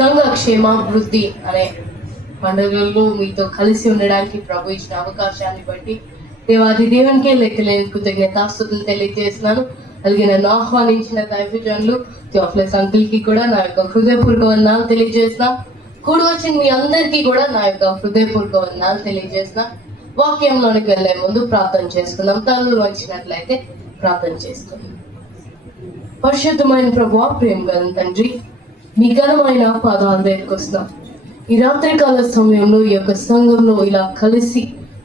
సంఘ క్షేమాభివృద్ధి అనే పండుగల్లో మీతో కలిసి ఉండడానికి ప్రభు ఇచ్చిన అవకాశాన్ని బట్టి దేవాది దేవునికే లెక్కలేని కృతజ్ఞతాస్తుతులు తెలియజేస్తున్నాను. అలాగే నన్ను ఆహ్వానించిన దైవజనులు థియోఫిలస్ అంకుల్ కి కూడా నా యొక్క హృదయపూర్వక వందనాలు తెలియజేస్తున్నాను. కూడి వచ్చిన మీ అందరికీ కూడా నా యొక్క హృదయపూర్వక వందనాలు తెలియజేస్తున్నాను. వాక్యంలోనికి వెళ్లే ముందు ప్రార్థన చేసుకుందాం. తలలు వంచినట్లయితే ప్రార్థన చేసుకుందాం. పరిశుద్ధమైన ప్రభువా, ప్రేమ గల తండ్రి, మీ ఘనమైన పాదాల దగ్గరికి వస్తున్నాం. ఈ రాత్రికాల సమయంలో ఈ యొక్క సంఘంలో ఇలా కలిసి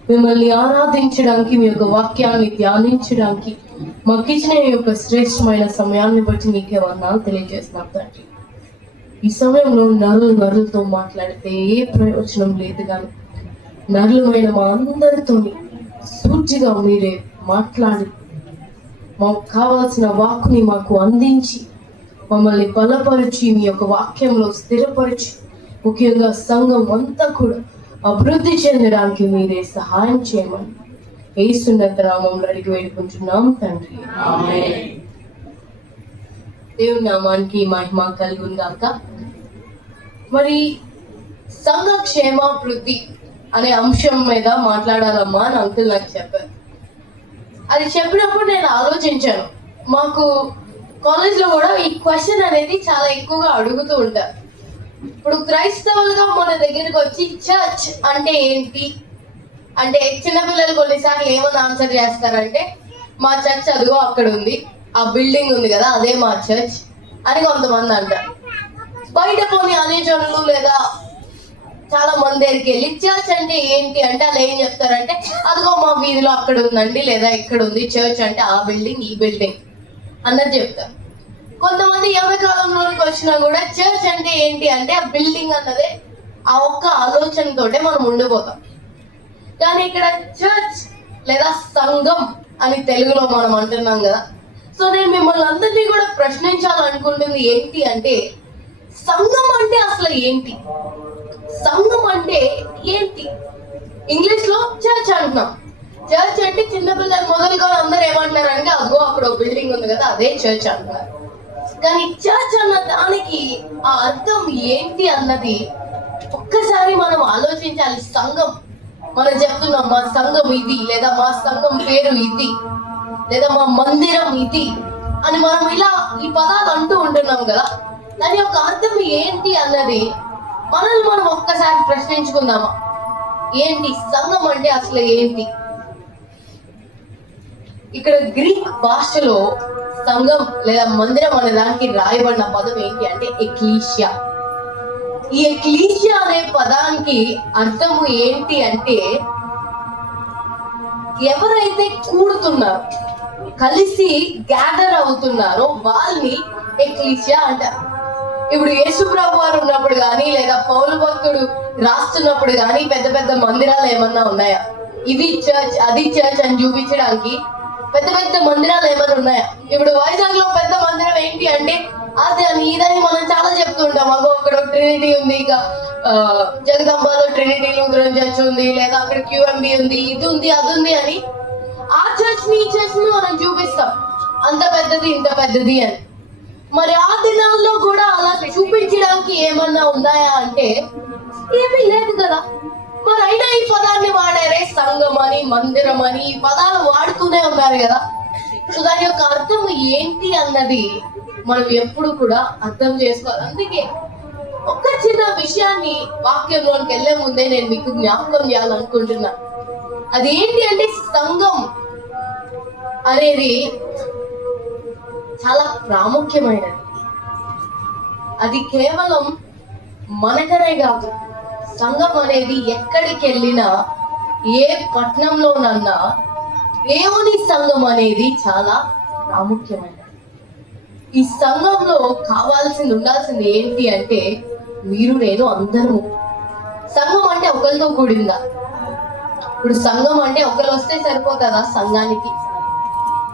మిమ్మల్ని ఆరాధించడానికి, మీ యొక్క వాక్యాన్ని ధ్యానించడానికి మాకు ఇచ్చిన ఈ యొక్క శ్రేష్టమైన సమయాన్ని బట్టి మీకే వందనాలు తెలియజేస్తున్నాం తండ్రి. ఈ సమయంలో నరులతో మాట్లాడితే ఏ ప్రయోజనం లేదు, కానీ నరులమైన మా అందరితో సూటిగా మీరే మాట్లాడి మాకు కావాల్సిన వాక్కుని మాకు అందించి మమ్మల్ని బలపరిచి మీ యొక్క వాక్యంలో స్థిరపరిచి ముఖ్యంగా సంఘం అంతా కూడా అభివృద్ధి చెందడానికి మీరే సహాయం చేయమని యేసునంత నామములో అడిగి వేడుకుంటున్నాం తండ్రి, ఆమేన్. దేవుని నామానికి మహిమ కలుగును గాక. మరి సంఘ క్షేమాభివృద్ధి అనే అంశం మీద మాట్లాడాలమ్మా అని అంకుల్ నాకు చెప్పారు. అది చెప్పినప్పుడు నేను ఆలోచించాను. మాకు కాలేజ్లో కూడా ఈ క్వశ్చన్ అనేది చాలా ఎక్కువగా అడుగుతూ ఉంటారు. ఇప్పుడు క్రైస్తవులుగా మన దగ్గరికి వచ్చి చర్చ్ అంటే ఏంటి అంటే, చిన్నపిల్లలు కొన్నిసార్లు ఏమని ఆన్సర్ చేస్తారంటే, మా చర్చ్ అదిగో అక్కడ ఉంది, ఆ బిల్డింగ్ ఉంది కదా అదే మా చర్చ్ అని కొంతమంది అంటారు. బయట కొన్ని అనేజనులు లేదా చాలా మంది దగ్గరికి వెళ్ళి చర్చ్ అంటే ఏంటి అంటే వాళ్ళు ఏం చెప్తారంటే, అదిగో మా వీధిలో అక్కడ ఉందండి, లేదా ఇక్కడ ఉంది చర్చ్ అంటే ఆ బిల్డింగ్ ఈ బిల్డింగ్ అన్నది చెప్తారు. కొంతమంది ఎవరికాలంలోకి వచ్చినా కూడా చర్చ్ అంటే ఏంటి అంటే ఆ బిల్డింగ్ అన్నదే ఆ ఒక్క ఆలోచనతోటే మనం ఉండిపోతాం. కానీ ఇక్కడ చర్చ్ లేదా సంఘం అని తెలుగులో మనం అంటున్నాం కదా. సో నేను మిమ్మల్ని అందరినీ కూడా ప్రశ్నించాలనుకుంటుంది ఏంటి అంటే, సంఘం అంటే అసలు ఏంటి? సంఘం అంటే ఏంటి? ఇంగ్లీష్ లో చర్చ్ అంటున్నాం. చర్చ్ అంటే చిన్నపిల్లలు మొదలుగా అందరూ ఏమంటున్నారంటే, అదిగో అక్కడ ఒక బిల్డింగ్ ఉంది కదా అదే చర్చ్ అంటున్నారు. కానీ చర్చ్ అన్న దానికి ఆ అర్థం ఏంటి అన్నది ఒక్కసారి మనం ఆలోచించాలి. సంఘం మనం చెప్తున్నాం మా సంఘం ఇది, లేదా మా సంఘం పేరు ఇది, లేదా మా మందిరం ఇది అని మనం ఇలా ఈ పదాలు అంటూ ఉంటున్నాం కదా. దాని యొక్క అర్థం ఏంటి అన్నది మనల్ని మనం ఒక్కసారి ప్రశ్నించుకుందామా? ఏంటి సంఘం అంటే అసలు ఏంటి? ఇక్కడ గ్రీక్ భాషలో సంఘం లేదా మందిరం అనే దానికి రాయబడిన పదం ఏంటి అంటే ఎక్లీషియా. ఈ ఎక్లీషియా అనే పదానికి అర్థము ఏంటి అంటే, ఎవరైతే కూడుతున్నారో, కలిసి గ్యాదర్ అవుతున్నారో వాళ్ళని ఎక్లీషియా అంటారు. ఇప్పుడు యేసు ప్రభు వారు ఉన్నప్పుడు కానీ, లేదా పౌలు భక్తుడు రాస్తున్నప్పుడు కానీ పెద్ద పెద్ద మందిరాలు ఏమన్నా ఉన్నాయా? ఇది చర్చ్ అది చర్చ్ అని చూపించడానికి పెద్ద పెద్ద మందిరాలు ఏమైనా ఉన్నాయా? ఇప్పుడు వైజాగ్ లో పెద్ద మందిరం ఏంటి అంటే అది అని ఇదని మనం చాలా చెప్తుంటాం. అగో అక్కడ ట్రినిటీ ఉంది, ఇక జగదంబాలో ట్రినిటీ లూథరన్ చర్చ్ ఉంది, లేదా అక్కడ QMB ఉంది, ఇది ఉంది అది ఉంది అని ఆ చర్చ్ ని ఈ చర్చ్ ని మనం చూపిస్తాం, అంత పెద్దది ఇంత పెద్దది అని. మరి ఆ దినాల్లో కూడా అలా చూపించడానికి ఏమన్నా ఉన్నాయా అంటే ఏమీ లేదు కదా. మరి అయినా ఈ పదాన్ని వాడారే, సంఘం అని మందిరం అని ఈ పదాలు వాడుతూనే ఉన్నారు కదా. సో దాని యొక్క అర్థం ఏంటి అన్నది మనం ఎప్పుడు కూడా అర్థం చేసుకోవాలి. అందుకే ఒక చిన్న విషయాన్ని వాక్యంలోకి వెళ్లే ముందే నేను మీకు జ్ఞాపకం చేయాలనుకుంటున్నా. అది ఏంటి అంటే, సంఘం అనేది చాలా ప్రాముఖ్యమైనది. అది కేవలం మనకనే కాదు, సంఘం అనేది ఎక్కడికి వెళ్ళినా, ఏ పట్టణంలోనన్నా దేవుని సంఘం అనేది చాలా ప్రాముఖ్యమైనది. ఈ సంఘంలో ఉండాల్సింది ఏంటి అంటే, మీరు నేను అందరము. సంఘం అంటే ఒకరితో కూడిందా? ఇప్పుడు సంఘం అంటే ఒకరు వస్తే సరిపోతుందా సంఘానికి?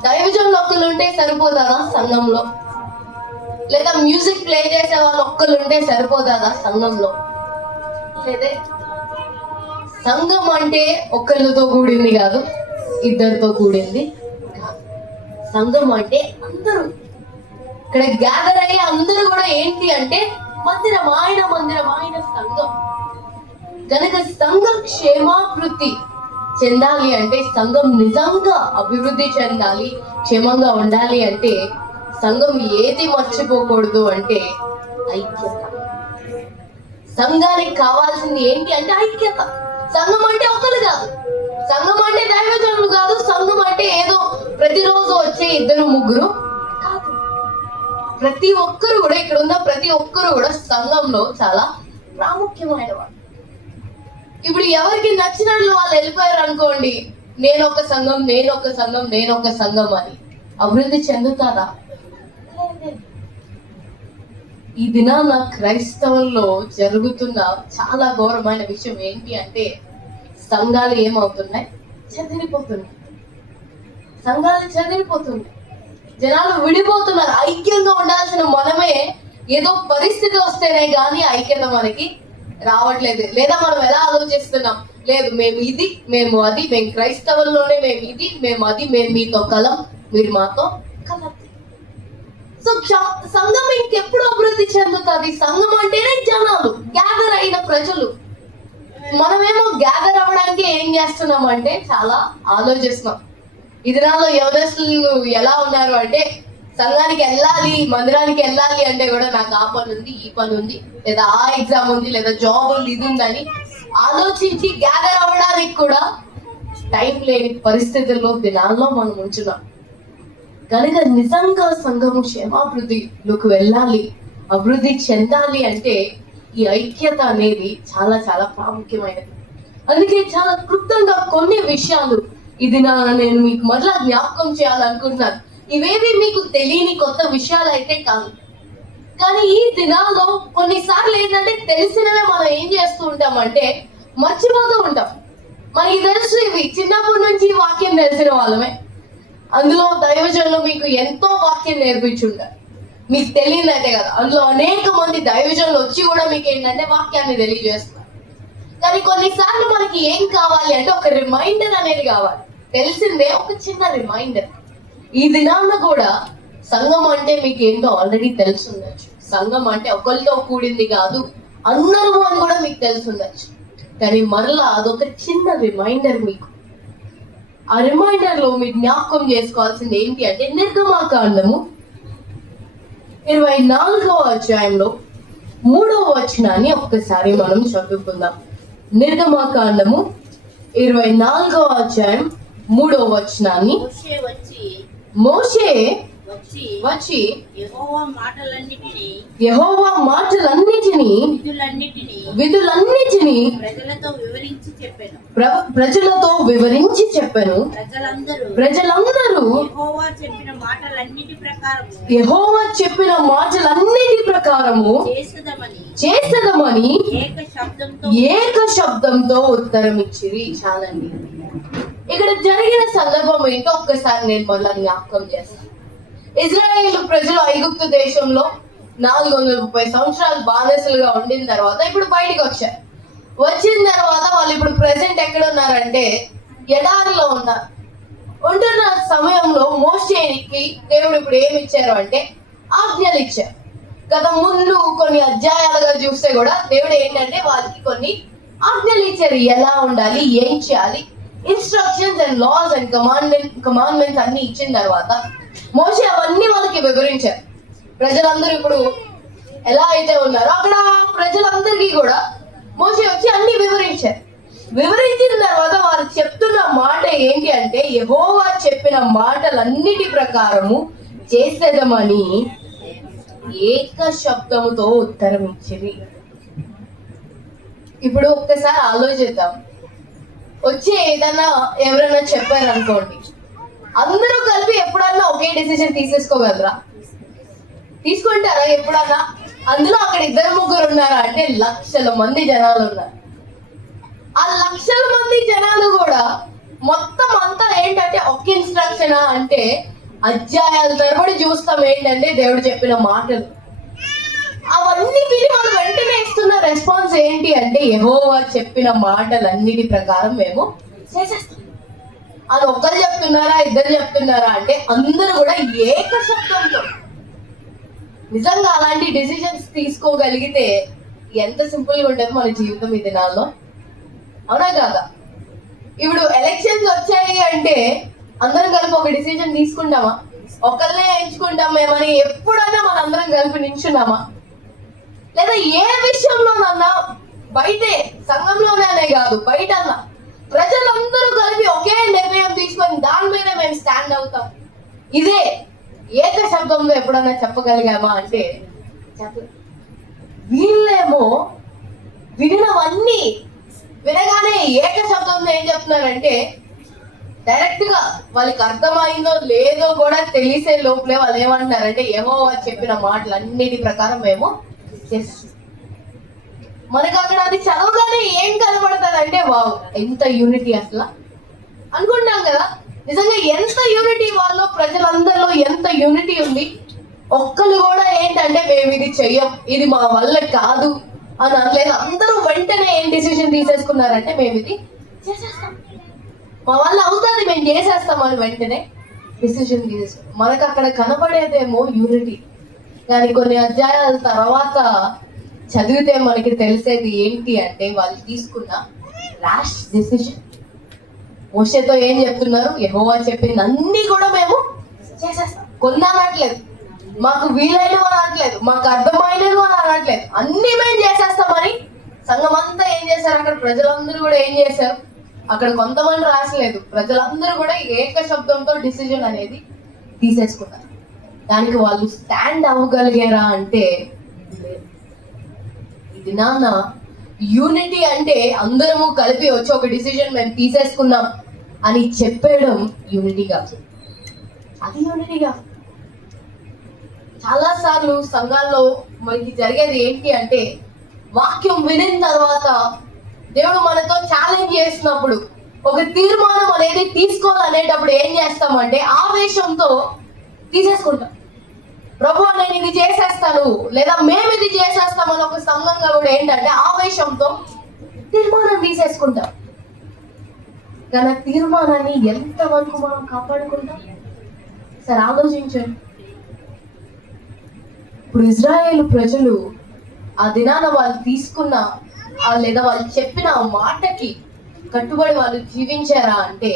దైవజనులు ఒక్కరు ఉంటే సరిపోతుందా సంఘంలో? లేదా మ్యూజిక్ ప్లే చేసే వాళ్ళు ఒక్కరు ఉంటే సరిపోతుందా సంఘంలో? లేదే. సంఘం అంటే ఒకరితో కూడింది కాదు, ఇద్దరితో కూడింది కాదు. సంఘం అంటే అందరూ ఇక్కడ గ్యాదర్ అయ్యి అందరూ కూడా ఏంటి అంటే మందిరం, ఆయన సంఘం. కనుక సంఘ క్షేమాభివృద్ధి చెందాలి అంటే, సంఘం నిజంగా అభివృద్ధి చెందాలి, క్షేమంగా ఉండాలి అంటే సంఘం ఏది మర్చిపోకూడదు అంటే ఐక్యత. సంఘానికి కావాల్సింది ఏంటి అంటే ఐక్యత. సంఘం అంటే ఒకరు కాదు, సంఘం అంటే దైవజనులు కాదు, సంఘం అంటే ఏదో ప్రతిరోజు వచ్చే 2-3 కాదు. ప్రతి ఒక్కరు కూడా, ఇక్కడ ఉన్న ప్రతి ఒక్కరు కూడా సంఘంలో చాలా ప్రాముఖ్యమైన వాడు. ఇప్పుడు ఎవరికి నచ్చినట్లు వాళ్ళు వెళ్ళిపోయారు అనుకోండి, నేను ఒక సంఘం అని అభివృద్ధి చెందుతారా? ఈ దినాన క్రైస్తవుల్లో జరుగుతున్న చాలా ఘోరమైన విషయం ఏంటి అంటే, సంఘాలు ఏమవుతున్నాయి? చెదిరిపోతున్నాయి. జనాలు విడిపోతున్నారు. ఐక్యంగా ఉండాల్సిన మనమే ఏదో పరిస్థితి వస్తేనే గానీ ఐక్యత మనకి రావట్లేదు. లేదా మనం ఎలా ఆలోచిస్తున్నాం, లేదు మేము ఇది, మేము అది, మేము క్రైస్తవుల్లోనే మేము ఇది, మేము అది, మేము మీతో కలం, మీరు మాతో కలం. సో సంఘం ఇంకెప్పుడు అభివృద్ధి చెందుతుంది? సంఘం అంటేనే జనాలు, గ్యాదర్ అయిన ప్రజలు. మనమేమో గ్యాదర్ అవ్వడానికి ఏం చేస్తున్నాం అంటే చాలా ఆలోచిస్తున్నాం. ఈ దినాల్లో యవనస్తులు ఎలా ఉన్నారు అంటే, సంఘానికి వెళ్ళాలి, మందిరానికి వెళ్ళాలి అంటే కూడా నాకు ఆ పని ఉంది, ఈ పని ఉంది, లేదా ఆ ఎగ్జామ్ ఉంది, లేదా జాబ్ ఉంది, ఇది ఉందని ఆలోచించి గ్యాదర్ అవ్వడానికి కూడా టైం లేని పరిస్థితుల్లో దినాల్లో మనం ఉంచున్నాం. కనుక నిజంగా సంఘము క్షేమాభివృద్ధిలోకి వెళ్ళాలి, అభివృద్ధి చెందాలి అంటే ఈ ఐక్యత అనేది చాలా చాలా ప్రాముఖ్యమైనది. అందుకే చాలా క్లుప్తంగా కొన్ని విషయాలు ఇది నేను మీకు మరలా జ్ఞాపకం చేయాలనుకుంటున్నాను. ఇవేవి మీకు తెలియని కొత్త విషయాలు అయితే కాదు, కానీ ఈ దినాల్లో కొన్నిసార్లు ఏంటంటే తెలిసినవే మనం ఏం చేస్తూ ఉంటామంటే మర్చిపోతూ ఉంటాం. మనకి తెలుసు, ఇవి చిన్నప్పటి నుంచి వాక్యం తెలిసిన వాళ్ళమే, అందులో దైవజనులు మీకు ఎంతో వాక్యం నేర్పించుంటారు, మీకు తెలియదైతే కదా. అందులో అనేక మంది దైవజనులు వచ్చి కూడా మీకు ఏంటంటే వాక్యాన్ని తెలియజేస్తున్నారు. కానీ కొన్నిసార్లు మనకి ఏం కావాలి అంటే ఒక రిమైండర్ అనేది కావాలి. తెలిసిందే ఒక చిన్న రిమైండర్. ఈ దినాన్న కూడా సంఘం అంటే మీకు ఏంటో ఆల్రెడీ తెలుసుండొచ్చు. సంఘం అంటే ఒకరితో కూడింది కాదు, అందరూ అని కూడా మీకు తెలుసుండొచ్చు. కానీ మరలా అదొక చిన్న రిమైండర్ మీకు. ఆ రిమైండర్ లో మీరు జ్ఞాపకం చేసుకోవాల్సింది ఏంటి అంటే, నిర్గమాకాండము 24వ అధ్యాయంలో 3వ వచనాన్ని ఒక్కసారి మనం చదువుకుందాం. నిర్గమాకాండము 24వ అధ్యాయం 3వ వచనాన్ని. మోషే వచ్చి యెహోవా మాటలన్నిటినీ విధులన్నిటినీ ప్రజలతో వివరించి చెప్పెను. ప్రజలందరూ యెహోవా చెప్పిన మాటలన్నిటి ప్రకారము చేసదమని ఏక శబ్దంతో ఉత్తరం ఇచ్చిరి. చాలండి. ఇక్కడ జరిగిన సందర్భం ఏంటో ఒక్కసారి నేను మళ్ళీ జ్ఞాపకం చేస్తాను. ఇజ్రాయేల్ ప్రజలు ఐగుప్తు దేశంలో 430 సంవత్సరాలు బానిసలుగా ఉండిన తర్వాత ఇప్పుడు బయటికి వచ్చారు. వచ్చిన తర్వాత వాళ్ళు ఇప్పుడు ప్రెసెంట్ ఎక్కడ ఉన్నారంటే ఎడారిలో ఉన్నారు. ఉంటున్న సమయంలో మోషేకి దేవుడు ఇప్పుడు ఏమి ఇచ్చారు అంటే ఆజ్ఞలు ఇచ్చారు. గత ముందు కొన్ని అధ్యాయాలుగా చూస్తే కూడా దేవుడు ఏంటంటే వాళ్ళకి కొన్ని ఆజ్ఞలు ఇచ్చారు, ఎలా ఉండాలి, ఏం చేయాలి, instructions and laws and commandments అన్ని ఇచ్చిన తర్వాత మోషే అవన్నీ వాళ్ళకి వివరించారు. ప్రజలందరూ ఇప్పుడు ఎలా అయితే ఉన్నారో అక్కడ ప్రజలందరికీ కూడా మోషే వచ్చి అన్ని వివరించారు. వివరించిన తర్వాత వారు చెప్తున్న మాట ఏంటి అంటే, యెహోవా చెప్పిన మాటలన్నిటి ప్రకారము చేసేదమని ఏక శబ్దముతో ఉత్తరం ఇచ్చింది. ఇప్పుడు ఒక్కసారి ఆలోచిద్దాం. వచ్చి ఏదైనా ఎవరైనా చెప్పారు అనుకోండి, అందరూ కలిపి ఎప్పుడన్నా ఒకే డెసిషన్ తీసేసుకోగలరా? తీసుకుంటారా ఎప్పుడన్నా? అందులో అక్కడ 2-3 ఉన్నారా అంటే లక్షల మంది జనాలు ఉన్నారు. ఆ లక్షల మంది జనాలు కూడా మొత్తం అంతా ఏంటంటే ఒక ఇన్స్ట్రక్షన్ అంటే అధ్యాయాల తరబడి చూస్తాం ఏంటంటే దేవుడు చెప్పిన మాటలు. అవన్నీ విని వాళ్ళు వెంటనే ఇస్తున్న రెస్పాన్స్ ఏంటి అంటే, యెహోవా చెప్పిన మాటలన్నిటి ప్రకారం మేము చేసేస్తాం. అది ఒకరు చెప్తున్నారా, 2 చెప్తున్నారా అంటే అందరూ కూడా ఏక శబ్దంతో. నిజంగా అలాంటి డెసిషన్స్ తీసుకోగలిగితే ఎంత సింపుల్గా ఉంటుంది మన జీవితం ఈ దినాల్లో, అవునా కాదా? ఇప్పుడు ఎలక్షన్స్ వచ్చాయి అంటే అందరం కలిపి ఒక డిసిజన్ తీసుకుంటామా? ఒకళ్ళనే ఎంచుకుంటాం మేమని ఎప్పుడైనా మనందరం కలిపి నించున్నామా? లేదా ఏ విషయంలోనన్నా బయటే, సంఘంలోనే కాదు బయట అన్నా ప్రజలందరూ కలిపి ఒకే నిర్ణయం తీసుకొని దాని మీద మేము స్టాండ్ అవుతాం, ఇదే ఏక శబ్దంలో ఎప్పుడన్నా చెప్పగలిగామా అంటే వీళ్ళేమో వినవన్నీ వినగానే ఏక శబ్దంలో ఏం చెప్తున్నారంటే డైరెక్ట్ గా వాళ్ళకి అర్థమైందో లేదో కూడా తెలిసే లోపలే వాళ్ళు ఏమంటున్నారంటే యెహోవా చెప్పిన మాటలన్నిటి ప్రకారం మేము చేస్తాం. మనకు అక్కడ అది చదవగానే ఏం కనబడుతుంది అంటే వావ్ ఎంత యూనిటీ అసలు అనుకుంటాం కదా. నిజంగా ఎంత యూనిటీ వాళ్ళలో, ప్రజలందరిలో ఎంత యూనిటీ ఉంది. ఒక్కరు కూడా ఏంటంటే మేము ఇది చెయ్యం, ఇది మా వల్ల కాదు అని అనలేదు. అందరూ వెంటనే ఏం డిసిషన్ తీసేసుకున్నారంటే మేము ఇది చేసేస్తాం, మా వల్ల అవుతుంది, మేము చేసేస్తాం అని వెంటనే డిసిషన్ తీసేసుకున్నాం. మనకు అక్కడ కనబడేదేమో యూనిటీ, కానీ కొన్ని అధ్యాయాల తర్వాత చదివితే మనకి తెలిసేది ఏంటి అంటే వాళ్ళు తీసుకున్న ర్యాష్ డిసిషన్. మోషేతో ఏం చెప్తున్నారు? యెహోవా చెప్పింది అన్ని కూడా మేము చేసేస్తాం, కొన్ని అనట్లేదు, మాకు వీలైనవి అనట్లేదు, మాకు అర్థమైనవి అని అనట్లేదు, అన్ని మేము చేసేస్తామని సంఘం అంతా ఏం చేశారు? అక్కడ ప్రజలందరూ కూడా ఏం చేశారు? అక్కడ కొంతమంది రాసలేదు, ప్రజలందరూ కూడా ఏక శబ్దంతో డిసిజన్ అనేది తీసేసుకున్నారు. దానికి వాళ్ళు స్టాండ్ అవ్వగలిగారా అంటే ఇది నాన్న యూనిటీ అంటే అందరము కలిపి వచ్చి ఒక డిసిజన్ మేము తీసేసుకున్నాం అని చెప్పేయడం యూనిటీగా, అది యూనిటీగా. చాలా సార్లు సంఘాల్లో మనకి జరిగేది ఏంటి అంటే వాక్యం వినిన తర్వాత దేవుడు మనతో ఛాలెంజ్ చేసినప్పుడు ఒక తీర్మానం అనేది తీసుకోవాలనేటప్పుడు ఏం చేస్తామంటే ఆవేశంతో తీసేసుకుంటాం. ప్రభు నేను ఇది చేసేస్తాను, లేదా మేము ఇది చేసేస్తామని ఒక సంఘంగా కూడా ఏంటంటే ఆవేశంతో తీర్మానం తీసేసుకుంటాం. కానీ తీర్మానాన్ని ఎంతవరకు మనం కాపాడుకుంటాం? సరే ఆలోచించండి. ఇప్పుడు ఇజ్రాయేలు ప్రజలు ఆ దినాన వాళ్ళు తీసుకున్న లేదా వాళ్ళు చెప్పిన మాటకి కట్టుబడి వాళ్ళు జీవించారా అంటే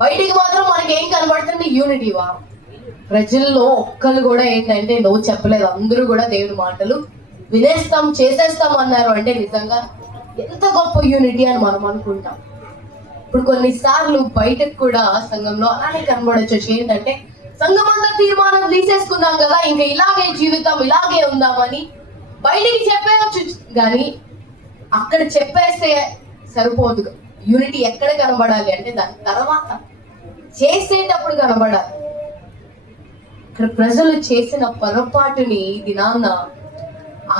బయటికి మాత్రం మనకి ఏం కనబడుతుంది? యూనిటీ. వా ప్రజల్లో ఒక్కరు కూడా ఏంటంటే నో చెప్పలేదు, అందరూ కూడా దేవుడి మాటలు వినేస్తాం చేసేస్తాం అన్నారు. అంటే నిజంగా ఎంత గొప్ప యూనిటీ అని మనం అనుకుంటాం. ఇప్పుడు కొన్నిసార్లు బయటకు కూడా సంఘంలో అలానే కనబడచ్చు. ఏంటంటే సంఘం అంతా తీర్మానం తీసేసుకున్నాం కదా, ఇంకా ఇలాగే జీవితం ఇలాగే ఉందామని బయటికి చెప్పేయచ్చు, కానీ అక్కడ చెప్పేస్తే సరిపోదు. యూనిటీ ఎక్కడ కనబడాలి అంటే దాని తర్వాత చేసేటప్పుడు కనబడాలి. ఇక్కడ ప్రజలు చేసిన పొరపాటుని దినాన్న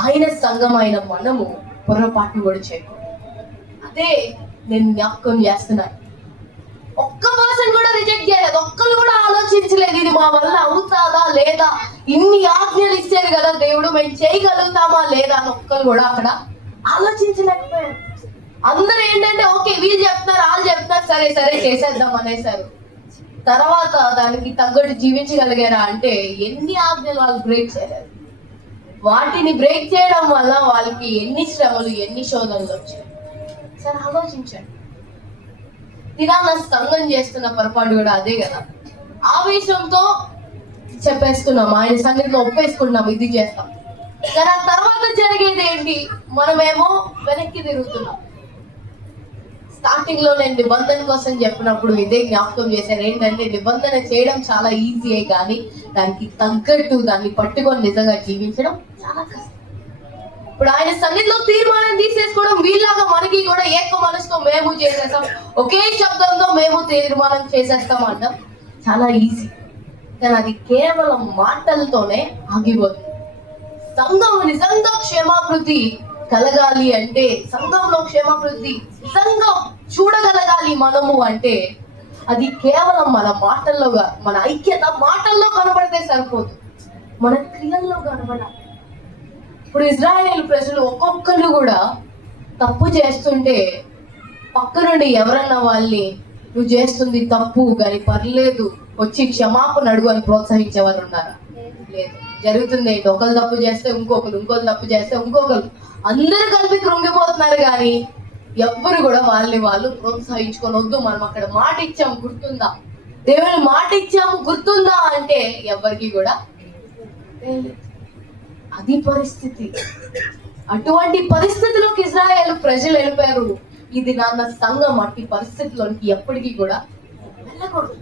ఆయన సంఘం అయిన మనము పొరపాటు కూడా చేయకూడదు. అదే నేను జ్ఞాపకం చేస్తున్నాను. ఒక్క పర్సన్ కూడా రిజెక్ట్ చేయలేదు, ఒక్కరు కూడా ఆలోచించలేదు ఇది మా వల్ల అవుతాదా లేదా, ఇన్ని ఆజ్ఞలు ఇచ్చారు కదా దేవుడు, మేము చేయగలుగుతామా లేదా అని ఒక్కరు కూడా అక్కడ ఆలోచించలేకపోయారు. అందరూ ఏంటంటే ఓకే వీళ్ళు చెప్తున్నారు వాళ్ళు చెప్తున్నారు సరే సరే చేసేద్దాం అనేసారు. తర్వాత దానికి తగ్గట్టు జీవించగలిగారా అంటే ఎన్ని ఆజ్ఞలు వాళ్ళు బ్రేక్ చేయలేదు. వాటిని బ్రేక్ చేయడం వల్ల వాళ్ళకి ఎన్ని శ్రమలు ఎన్ని శోధనలు వచ్చాయి. సరే ఆలోచించండి. దినాన సంఘం చేస్తున్న పొరపాటు కూడా అదే కదా. ఆవేశంతో చెప్పేస్తున్నాం, ఆయన సంగతిలో ఒప్పేసుకుంటున్నాం, ఇది చేస్తాం. కానీ ఆ తర్వాత జరిగేది ఏంటి? మనమేమో వెనక్కి తిరుగుతున్నాం. స్టార్టింగ్ లో నేను నిబంధన కోసం చెప్పినప్పుడు ఇదే జ్ఞాపకం చేశాను. ఏంటంటే నిబంధన చేయడం చాలా ఈజీయే, కానీ దానికి తగ్గట్టు దాన్ని పట్టుకొని నిజంగా జీవించడం చాలా కష్టం. ఇప్పుడు ఆయన సన్నిధిలో తీర్మానం తీసేసుకోవడం వీళ్ళగా మనకి కూడా ఏక మనసుతో మేము చేసేస్తాం, ఒకే శబ్దంతో మేము తీర్మానం చేసేస్తాం అంటాం చాలా ఈజీ. కానీ అది కేవలం మాటలతోనే ఆగిపోతుంది. సంఘం నిజంగా క్షేమాభివృద్ధి కలగాలి అంటే, సంఘంలో క్షేమాభివృద్ధి నిజంగా చూడగలగాలి మనము అంటే అది కేవలం మన మాటల్లో, మన ఐక్యత మాటల్లో కనబడితే సరిపోదు, మన క్రియల్లో కనబడాలి. ఇప్పుడు ఇజ్రాయేల్ ప్రజలు ఒక్కొక్కరు కూడా తప్పు చేస్తుంటే పక్క నుండి ఎవరన్నా వాళ్ళని నువ్వు చేస్తుంది తప్పు కానీ పర్లేదు వచ్చి క్షమాపణ అడుగు అని ప్రోత్సహించే వాళ్ళు ఉన్నారా? లేదు. జరుగుతుంది ఏంటి, ఒకరు తప్పు చేస్తే ఇంకొకరు తప్పు చేస్తే ఇంకొకరు, అందరూ కలిపి కృంగిపోతున్నారు. కానీ ఎవ్వరు కూడా వాళ్ళని వాళ్ళు ప్రోత్సహించుకొని, వద్దు మనం అక్కడ మాట ఇచ్చాము గుర్తుందా, దేవుని మాట ఇచ్చాము గుర్తుందా అంటే ఎవరికి కూడా అది పరిస్థితి. అటువంటి పరిస్థితిలోకి ఇజ్రాయేల్ ప్రజలు వెళ్ళిపోయారు. ఇది నాన్న సంఘం అట్టి పరిస్థితిలోనికి ఎప్పటికీ కూడా వెళ్ళకూడదు.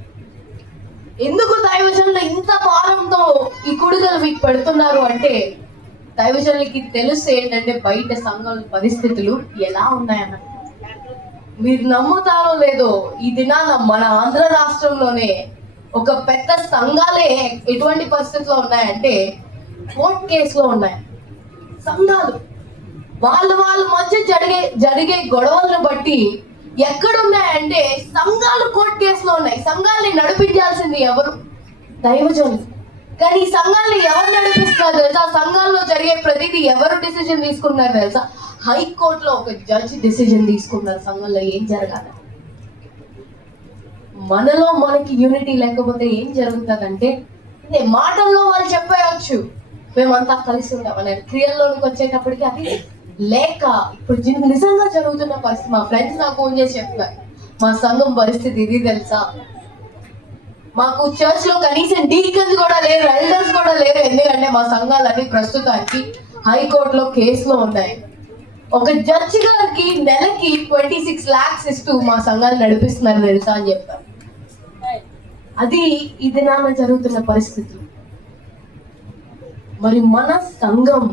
ఎందుకు దైవజనులు ఇంత భారంతో ఈ కుడిగలు మీకు పెడుతున్నారు అంటే, దైవజనులకి తెలుసు ఏంటంటే బయట సంఘం పరిస్థితులు ఎలా ఉన్నాయన్న. మీరు నమ్ముతారో లేదో, ఈ దినాన మన ఆంధ్ర రాష్ట్రంలోనే ఒక పెద్ద సంఘాలే ఎటువంటి పరిస్థితిలో ఉన్నాయంటే కోర్టు కేసులో ఉన్నాయి. సంఘాలు వాళ్ళ మధ్య జరిగే గొడవలను బట్టి ఎక్కడున్నాయంటే సంఘాలు కోర్టు కేసులో ఉన్నాయి. సంఘాలని నడిపించాల్సింది ఎవరు? దైవజనులు. కానీ ఈ సంఘాలని ఎవరు నడిపిస్తున్నారు తెలుసా? సంఘాల్లో జరిగే ప్రతిదీ ఎవరు డిసిజన్ తీసుకున్నారు తెలుసా? హైకోర్టులో ఒక జడ్జి డిసిజన్ తీసుకున్నారు సంఘంలో ఏం జరగాలి. మనకి యూనిటీ లేకపోతే ఏం జరుగుతుందంటే, మాటల్లో వాళ్ళు చెప్పేయచ్చు మేమంతా కలిసి ఉంటామని, క్రియల్లోనికి వచ్చేటప్పటికి అది లేక ఇప్పుడు నిజంగా జరుగుతున్న పరిస్థితి. మా ఫ్రెండ్స్ నాకు ఫోన్ చేసి చెప్తున్నారు, మా సంఘం పరిస్థితి ఇది తెలుసా, మాకు చర్చ్ లో కనీసం డీకన్స్ కూడా లేరు, ఎల్డర్స్ కూడా లేరు, ఎందుకంటే మా సంఘాలన్నీ ప్రస్తుతానికి హైకోర్టులో కేసులో ఉన్నాయి. ఒక జడ్జి గారికి నెలకి 26 lakhs ఇస్తూ మా సంఘాలు నడిపిస్తున్నారు తెలుసా అని చెప్పారు. అది ఈ దినాన జరుగుతున్న పరిస్థితి. మరి మన సంఘం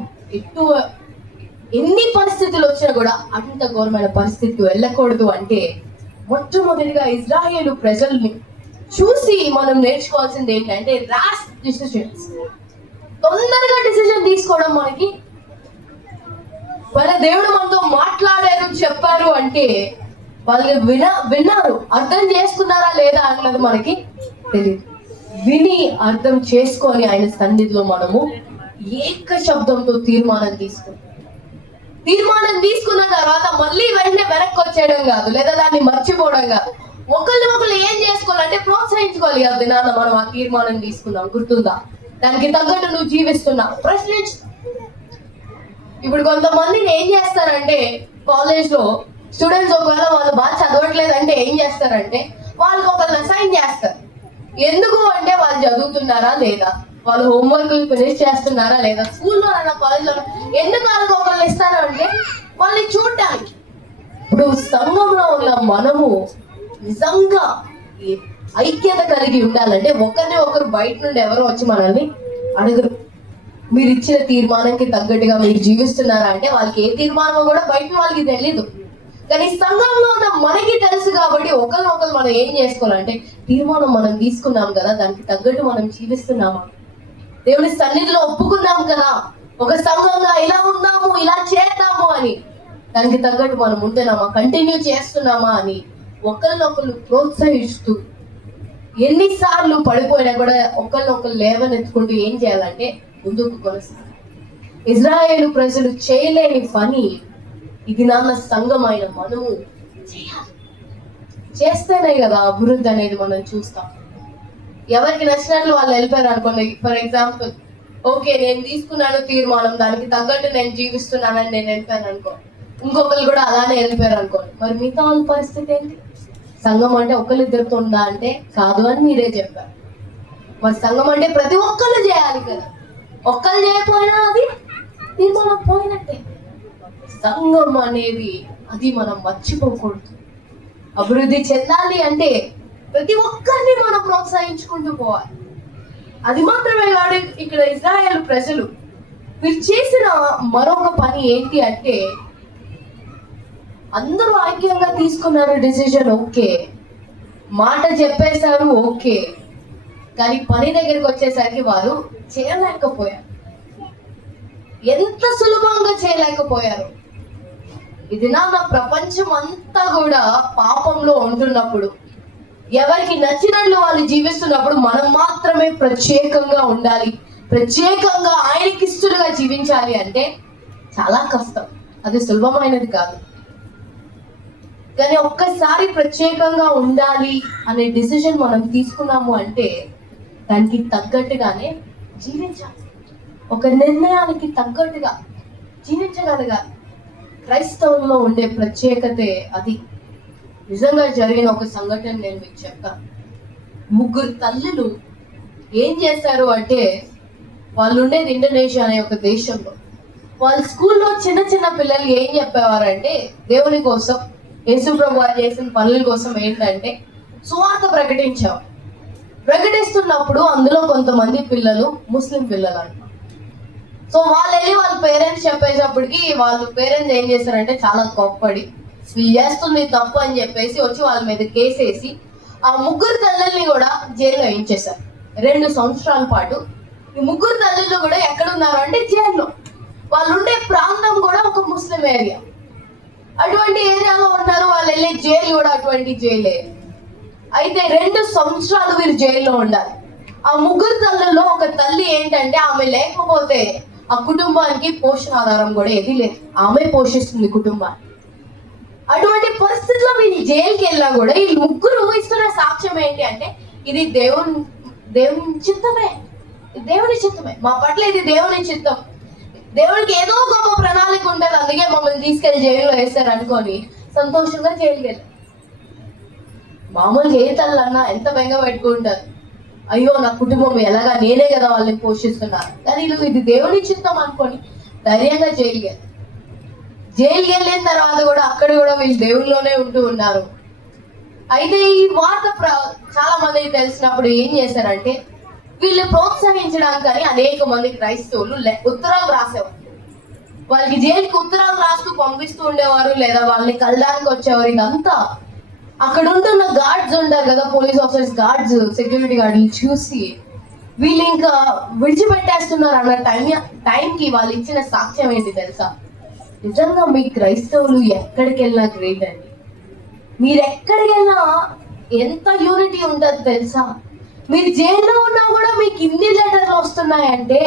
ఎన్ని పరిస్థితులు వచ్చినా కూడా అంత ఘోరమైన పరిస్థితికి వెళ్ళకూడదు అంటే, మొట్టమొదటిగా ఇజ్రాయేలు ప్రజల్ని చూసి మనం నేర్చుకోవాల్సింది ఏంటంటే రాష్ డిసిషన్స్. తొందరగా డిసిజన్ తీసుకోవడం. మనకి వాళ్ళ దేవుడు మనతో మాట్లాడారు చెప్పారు అంటే వాళ్ళు విన్నారు, అర్థం చేసుకున్నారా లేదా అన్నది మనకి తెలియదు. విని అర్థం చేసుకొని ఆయన సన్నిధిలో మనము ఏక శబ్దంతో తీర్మానం తీసుకున్న తర్వాత మళ్ళీ వెంటనే వెనక్కి వచ్చేయడం కాదు, లేదా దాన్ని మర్చిపోవడం కాదు. ఒకళ్ళు ఏం చేసుకోవాలంటే ప్రోత్సహించుకోవాలి. కదా దినాన మనం ఆ తీర్మానం తీసుకున్నాం గుర్తుందా, దానికి తగ్గట్టు నువ్వు జీవిస్తున్నా ప్రశ్నించు. ఇప్పుడు కొంతమందిని ఏం చేస్తారంటే, కాలేజ్ లో స్టూడెంట్స్ ఒకవేళ వాళ్ళు బాగా చదవట్లేదంటే ఏం చేస్తారంటే వాళ్ళకి ఒకరిని అసైన్ చేస్తారు. ఎందుకు అంటే వాళ్ళు చదువుతున్నారా లేదా, వాళ్ళు హోంవర్క్ ఫినిష్ చేస్తున్నారా లేదా, స్కూల్లో అన్న కాలేజ్లో ఎందుకు వాళ్ళకి ఒకరిని ఇస్తారు అంటే వాళ్ళని చూడటానికి. ఇప్పుడు సంఘంలో ఉన్న మనము నిజంగా ఐక్యత కలిగి ఉండాలంటే ఒకరిని ఒకరు బయట నుండి ఎవరో వచ్చి మనల్ని అడగరు. మీరు ఇచ్చిన తీర్మానానికి తగ్గట్టుగా మీరు జీవిస్తున్నారా అంటే వాళ్ళకి ఏ తీర్మానమో కూడా బయట వాళ్ళకి తెలీదు. కానీ సంఘంలో ఉన్న మనకి తెలుసు కాబట్టి ఒకరినొకరు మనం ఏం చేసుకోవాలంటే, తీర్మానం మనం తీసుకున్నాం కదా, దానికి తగ్గట్టు మనం జీవిస్తున్నామా, దేవుని సన్నిధిలో ఒప్పుకున్నాం కదా ఒక సంఘంగా ఇలా ఉన్నాము ఇలా చేద్దాము అని, దానికి తగ్గట్టు మనం ఉంటున్నామా, కంటిన్యూ చేస్తున్నామా అని ఒకరినొకరు ప్రోత్సహిస్తూ, ఎన్నిసార్లు పడిపోయినా కూడా ఒకరినొకరు లేవనెత్తుకుంటూ ఏం చేయాలంటే ముందుకు కొనసాగాలి. ఇజ్రాయేలు ప్రజలు చేయలేని పని ఇది నాన్న సంఘమైన మనము చేయాలి. చేస్తేనే కదా అభివృద్ధి అనేది మనం చూస్తాం. ఎవరికి నచ్చినట్లు వాళ్ళు వెళ్ళిపోయారు అనుకోండి. ఫర్ ఎగ్జాంపుల్, ఓకే నేను తీసుకున్నాను తీర్మానం, దానికి తగ్గట్టు నేను జీవిస్తున్నానని నేను వెళ్ళిపోయాను అనుకో, ఇంకొకరు కూడా అలానే వెళ్ళిపోయారు అనుకోండి. మరి మిగతా వాళ్ళ పరిస్థితి ఏంటి? సంఘం అంటే ఒకరిద్దరితో ఉందా అంటే కాదు అని మీరే చెప్పారు. మరి సంఘం అంటే ప్రతి ఒక్కరు చేయాలి కదా, ఒక్కరు చేయకపోయినా అది తీర్మానం పోయినట్టే. సంఘం అనేది అది మనం మర్చిపోకూడదు. అభివృద్ధి చెందాలి అంటే ప్రతి ఒక్కరిని మనం ప్రోత్సహించుకుంటూ పోవాలి. అది మాత్రమే కాదు, ఇక్కడ ఇజ్రాయేలు ప్రజలు వీరు చేసిన మరొక పని ఏంటి అంటే, అందరూ ఐక్యంగా తీసుకున్నారు డిసిజన్, ఓకే, మాట చెప్పేశారు ఓకే, కానీ పని దగ్గరికి వచ్చేసరికి వారు చేయలేకపోయారు. ఎంత సులభంగా చేయలేకపోయారు. ఇది నా ప్రపంచం అంతా కూడా పాపంలో ఉంటున్నప్పుడు, ఎవరికి నచ్చినట్లు వాళ్ళు జీవిస్తున్నప్పుడు మనం మాత్రమే ప్రత్యేకంగా ఉండాలి, ప్రత్యేకంగా ఆయనకి ఇష్టలుగా జీవించాలి అంటే చాలా కష్టం. అది సులభమైనది కాదు. కానీ ఒక్కసారి ప్రత్యేకంగా ఉండాలి అనే డిసిజన్ మనం తీసుకున్నాము అంటే దానికి తగ్గట్టుగానే జీవించాలి, ఒక నిర్ణయానికి తగ్గట్టుగా జీవించగలగాలి. క్రైస్తవుల్లో ఉండే ప్రత్యేకతే అది. నిజంగా జరిగిన ఒక సంఘటన నేను మీకు చెప్తాను. 3 తల్లులు ఏం చేశారు అంటే, వాళ్ళు ఉండేది ఇండోనేషియా అనే ఒక దేశంలో. వాళ్ళ స్కూల్లో చిన్న చిన్న పిల్లలు ఏం చెప్పేవారంటే, దేవుని కోసం, యేసు ప్రభు వారు చేసిన పనుల కోసం ఏంటంటే సువార్త ప్రకటిస్తున్నప్పుడు అందులో కొంతమంది పిల్లలు ముస్లిం పిల్లలు అంట. సో వాళ్ళు వెళ్ళి వాళ్ళ పేరెంట్స్ చెప్పేటప్పటికి వాళ్ళ పేరెంట్స్ ఏం చేశారంటే చాలా కోప్పడి, వీళ్ళు చేస్తుంది తప్పు అని చెప్పేసి వచ్చి వాళ్ళ మీద కేసేసి ఆ 3 తల్లుల్ని కూడా జైల్లో వేయించేశారు. 2 సంవత్సరాల పాటు ఈ 3 తల్లులు కూడా ఎక్కడున్నారు అంటే జైల్లో. వాళ్ళు ఉండే ప్రాంతం కూడా ఒక ముస్లిం ఏరియా, అటువంటి ఏరియాలో ఉన్నారు. వాళ్ళు వెళ్ళే జైలు కూడా అటువంటి జైలే. అయితే 2 సంవత్సరాలు వీరు జైల్లో ఉండాలి. ఆ 3 తల్లుల్లో ఒక తల్లి ఏంటంటే, ఆమె లేకపోతే ఆ కుటుంబానికి పోషణాధారం కూడా ఏది లేదు, ఆమె పోషిస్తుంది కుటుంబాన్ని. అటువంటి పరిస్థితుల్లో వీళ్ళు జైలుకి వెళ్ళినా కూడా ఈ 3 ఇస్తున్న సాక్ష్యం ఏంటి అంటే, ఇది దేవుని చిత్తమే, దేవుని చిత్తమే, మా పట్ల ఇది దేవుని చిత్తం, దేవునికి ఏదో గొప్ప ప్రణాళిక ఉంటుంది, అందుకే మమ్మల్ని తీసుకెళ్లి జైల్లో వేస్తారు అనుకొని సంతోషంగా జైలుకి వెళ్ళారు. మామూలు జీవితాలన్నా ఎంత బెంగ పెట్టుకుంటారు, అయ్యో నా కుటుంబం ఎలాగా, నేనే కదా వాళ్ళని పోషిస్తున్నాను. కానీ ఇది దేవుని చిత్తం అనుకొని ధైర్యంగా జైలుకి వెళ్ళిన తర్వాత కూడా అక్కడ కూడా వీళ్ళు దేవుళ్ళలోనే ఉంటూ ఉన్నారు. అయితే ఈ వార్త చాలా మందికి తెలిసినప్పుడు ఏం చేశారంటే, వీళ్ళు ప్రోత్సహించడానికి అనేక మంది క్రైస్తవులు ఉత్తరాలు రాసేవారు. వాళ్ళకి జైలుకి ఉత్తరాలు రాస్తూ పంపిస్తూ ఉండేవారు, లేదా వాళ్ళని కలడానికి వచ్చేవారు. ఇదంతా అక్కడ ఉంటున్న గార్డ్స్ ఉంటారు కదా, పోలీస్ ఆఫీసర్స్, గార్డ్స్, సెక్యూరిటీ గార్డులు చూసి వీళ్ళు ఇంకా విడిచిపెట్టేస్తున్నారు అన్న టైంకి వాళ్ళు ఇచ్చిన సాక్ష్యం ఏంటి తెలుసా? నిజంగా మీ క్రైస్తవులు ఎక్కడికి వెళ్ళినా గ్రేట్ అండి. మీరు ఎక్కడికి వెళ్ళినా ఎంత యూనిటీ ఉంటుందో తెలుసా? మీరు జైల్లో ఉన్నా కూడా మీకు ఇన్ని లెటర్లు వస్తున్నాయంటే,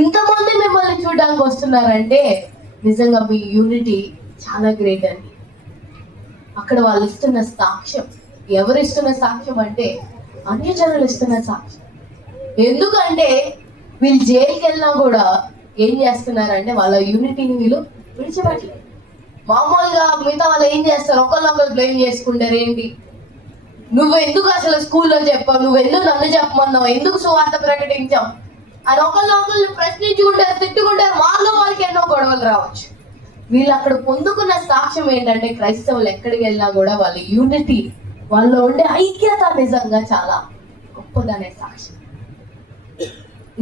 ఇంతమంది మిమ్మల్ని చూడడానికి వస్తున్నారంటే నిజంగా మీ యూనిటీ చాలా గ్రేట్ అండి. అక్కడ వాళ్ళు ఇస్తున్న సాక్ష్యం, ఎవరు ఇస్తున్న సాక్ష్యం అంటే అన్యజనులు ఇస్తున్న సాక్ష్యం. ఎందుకంటే వీళ్ళు జైలుకి వెళ్ళినా కూడా ఏం చేస్తున్నారంటే వాళ్ళ యూనిటీని వీళ్ళు విడిచిపెట్టలేదు. మామూలుగా మిగతా వాళ్ళు ఏం చేస్తారు, ఒకళ్ళొకరు బ్లేమ్ చేసుకుంటారు. ఏంటి, నువ్వు ఎందుకు అసలు స్కూల్లో చెప్పావు, నువ్వు ఎందుకు నన్ను చెప్పమన్నావు, ఎందుకు సువార్త ప్రకటించావు అని ఒకళ్ళొకళ్ళు ప్రశ్నించుకుంటారు, తిట్టుకుంటారు. వాళ్ళకి ఎన్నో గొడవలు రావచ్చు. వీళ్ళు అక్కడ పొందుకున్న సాక్ష్యం ఏంటంటే, క్రైస్తవులు ఎక్కడికి వెళ్ళినా కూడా వాళ్ళ యూనిటీ, వాళ్ళలో ఉండే ఐక్యత నిజంగా చాలా గొప్పదనే సాక్ష్యం.